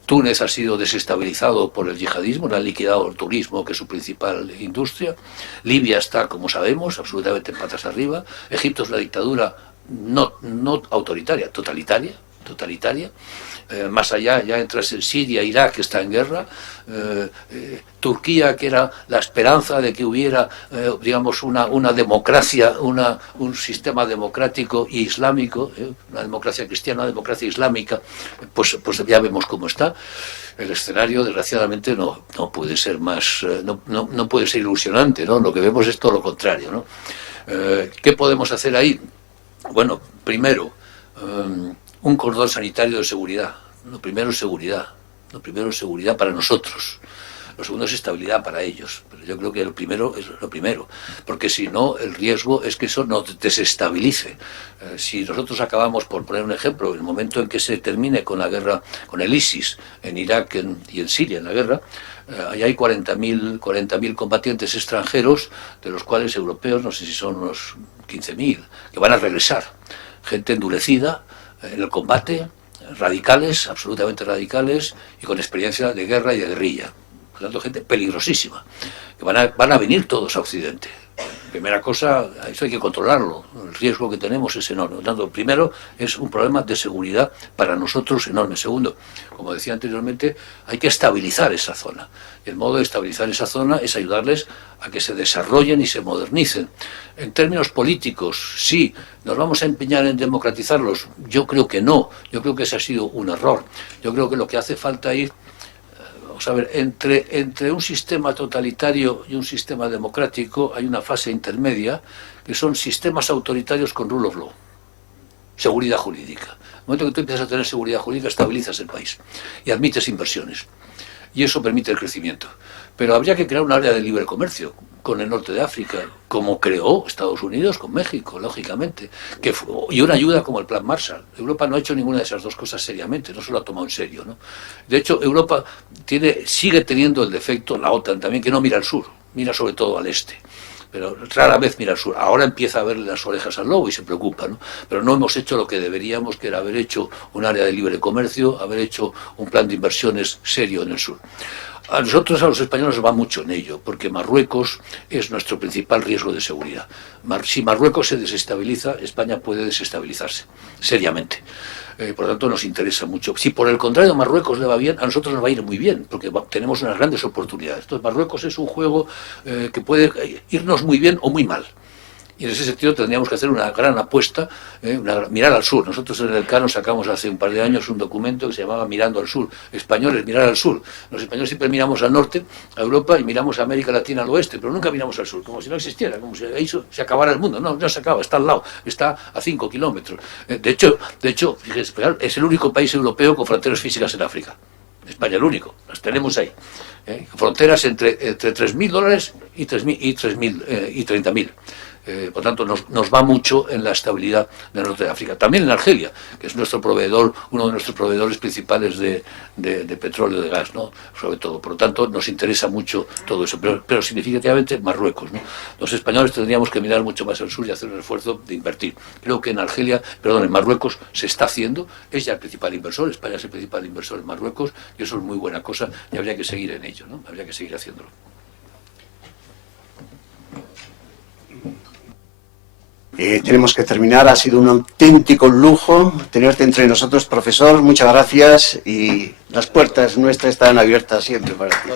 Túnez ha sido desestabilizado por el yihadismo, le han liquidado el turismo, que es su principal industria. Libia está, como sabemos, absolutamente en patas arriba. Egipto es una dictadura no autoritaria, totalitaria. Más allá ya entras en Siria, Irak, que está en guerra. Turquía, que era la esperanza de que hubiera, digamos, una democracia, un sistema democrático y islámico, una democracia cristiana, una democracia islámica, pues ya vemos cómo está. El escenario, desgraciadamente, no puede ser más, no puede ser ilusionante, ¿no? Lo que vemos es todo lo contrario, ¿no? ¿Qué podemos hacer ahí? Bueno, primero, un cordón sanitario de seguridad. Lo primero es seguridad para nosotros. Lo segundo es estabilidad para ellos. Pero yo creo que lo primero es lo primero, porque si no, el riesgo es que eso nos desestabilice. Si nosotros acabamos, por poner un ejemplo, en el momento en que se termine con la guerra, con el ISIS en Irak y en Siria, en la guerra, ahí hay 40.000 combatientes extranjeros, de los cuales europeos no sé si son unos 15.000, que van a regresar. Gente endurecida en el combate, radicales, absolutamente radicales, y con experiencia de guerra y de guerrilla. Por lo tanto, gente peligrosísima, que van a venir todos a Occidente. Primera cosa, eso hay que controlarlo. El riesgo que tenemos es enorme. Por lo tanto, primero es un problema de seguridad para nosotros enorme. Segundo, como decía anteriormente, hay que estabilizar esa zona. Y el modo de estabilizar esa zona es ayudarles a que se desarrollen y se modernicen. En términos políticos, sí, ¿nos vamos a empeñar en democratizarlos? Yo creo que no. Yo creo que ese ha sido un error. Yo creo que lo que hace falta ir, a ver, entre un sistema totalitario y un sistema democrático hay una fase intermedia, que son sistemas autoritarios con rule of law, seguridad jurídica. En el momento que tú empiezas a tener seguridad jurídica, estabilizas el país y admites inversiones. Y eso permite el crecimiento. Pero habría que crear un área de libre comercio con el norte de África, como creó Estados Unidos con México, lógicamente, y una ayuda como el Plan Marshall. Europa no ha hecho ninguna de esas dos cosas seriamente, no se lo ha tomado en serio, ¿no? De hecho, Europa sigue teniendo el defecto, la OTAN también, que no mira al sur, mira sobre todo al este. Pero rara vez mira al sur. Ahora empieza a verle las orejas al lobo y se preocupa, ¿no? Pero no hemos hecho lo que deberíamos, que era haber hecho un área de libre comercio, haber hecho un plan de inversiones serio en el sur. A nosotros, a los españoles, nos va mucho en ello, porque Marruecos es nuestro principal riesgo de seguridad. Si Marruecos se desestabiliza, España puede desestabilizarse, seriamente. Por lo tanto, nos interesa mucho. Si por el contrario Marruecos le va bien, a nosotros nos va a ir muy bien, porque tenemos unas grandes oportunidades. Entonces, Marruecos es un juego que puede irnos muy bien o muy mal. Y en ese sentido tendríamos que hacer una gran apuesta, mirar al sur. Nosotros en el Cano sacamos hace un par de años un documento que se llamaba Mirando al Sur. Españoles, mirar al sur. Los españoles siempre miramos al norte, a Europa, y miramos a América Latina al oeste, pero nunca miramos al sur, como si no existiera, como si ahí se acabara el mundo. No se acaba, está al lado, está a 5 kilómetros. De hecho, fíjese, es el único país europeo con fronteras físicas en África. España el único, las tenemos ahí. Fronteras entre $3.000 y 30.000. Por tanto, nos va mucho en la estabilidad del norte de África. También en Argelia, que es nuestro proveedor, uno de nuestros proveedores principales de petróleo, de gas, ¿no? Sobre todo. Por lo tanto, nos interesa mucho todo eso. Pero significativamente Marruecos, ¿no? Los españoles tendríamos que mirar mucho más al sur y hacer un esfuerzo de invertir. Creo que en Marruecos se está haciendo, es ya el principal inversor, España es el principal inversor en Marruecos, y eso es muy buena cosa, y habría que seguir en ello, ¿no? Habría que seguir haciéndolo. Tenemos que terminar, ha sido un auténtico lujo tenerte entre nosotros, profesor, muchas gracias, y las puertas nuestras están abiertas siempre para ti.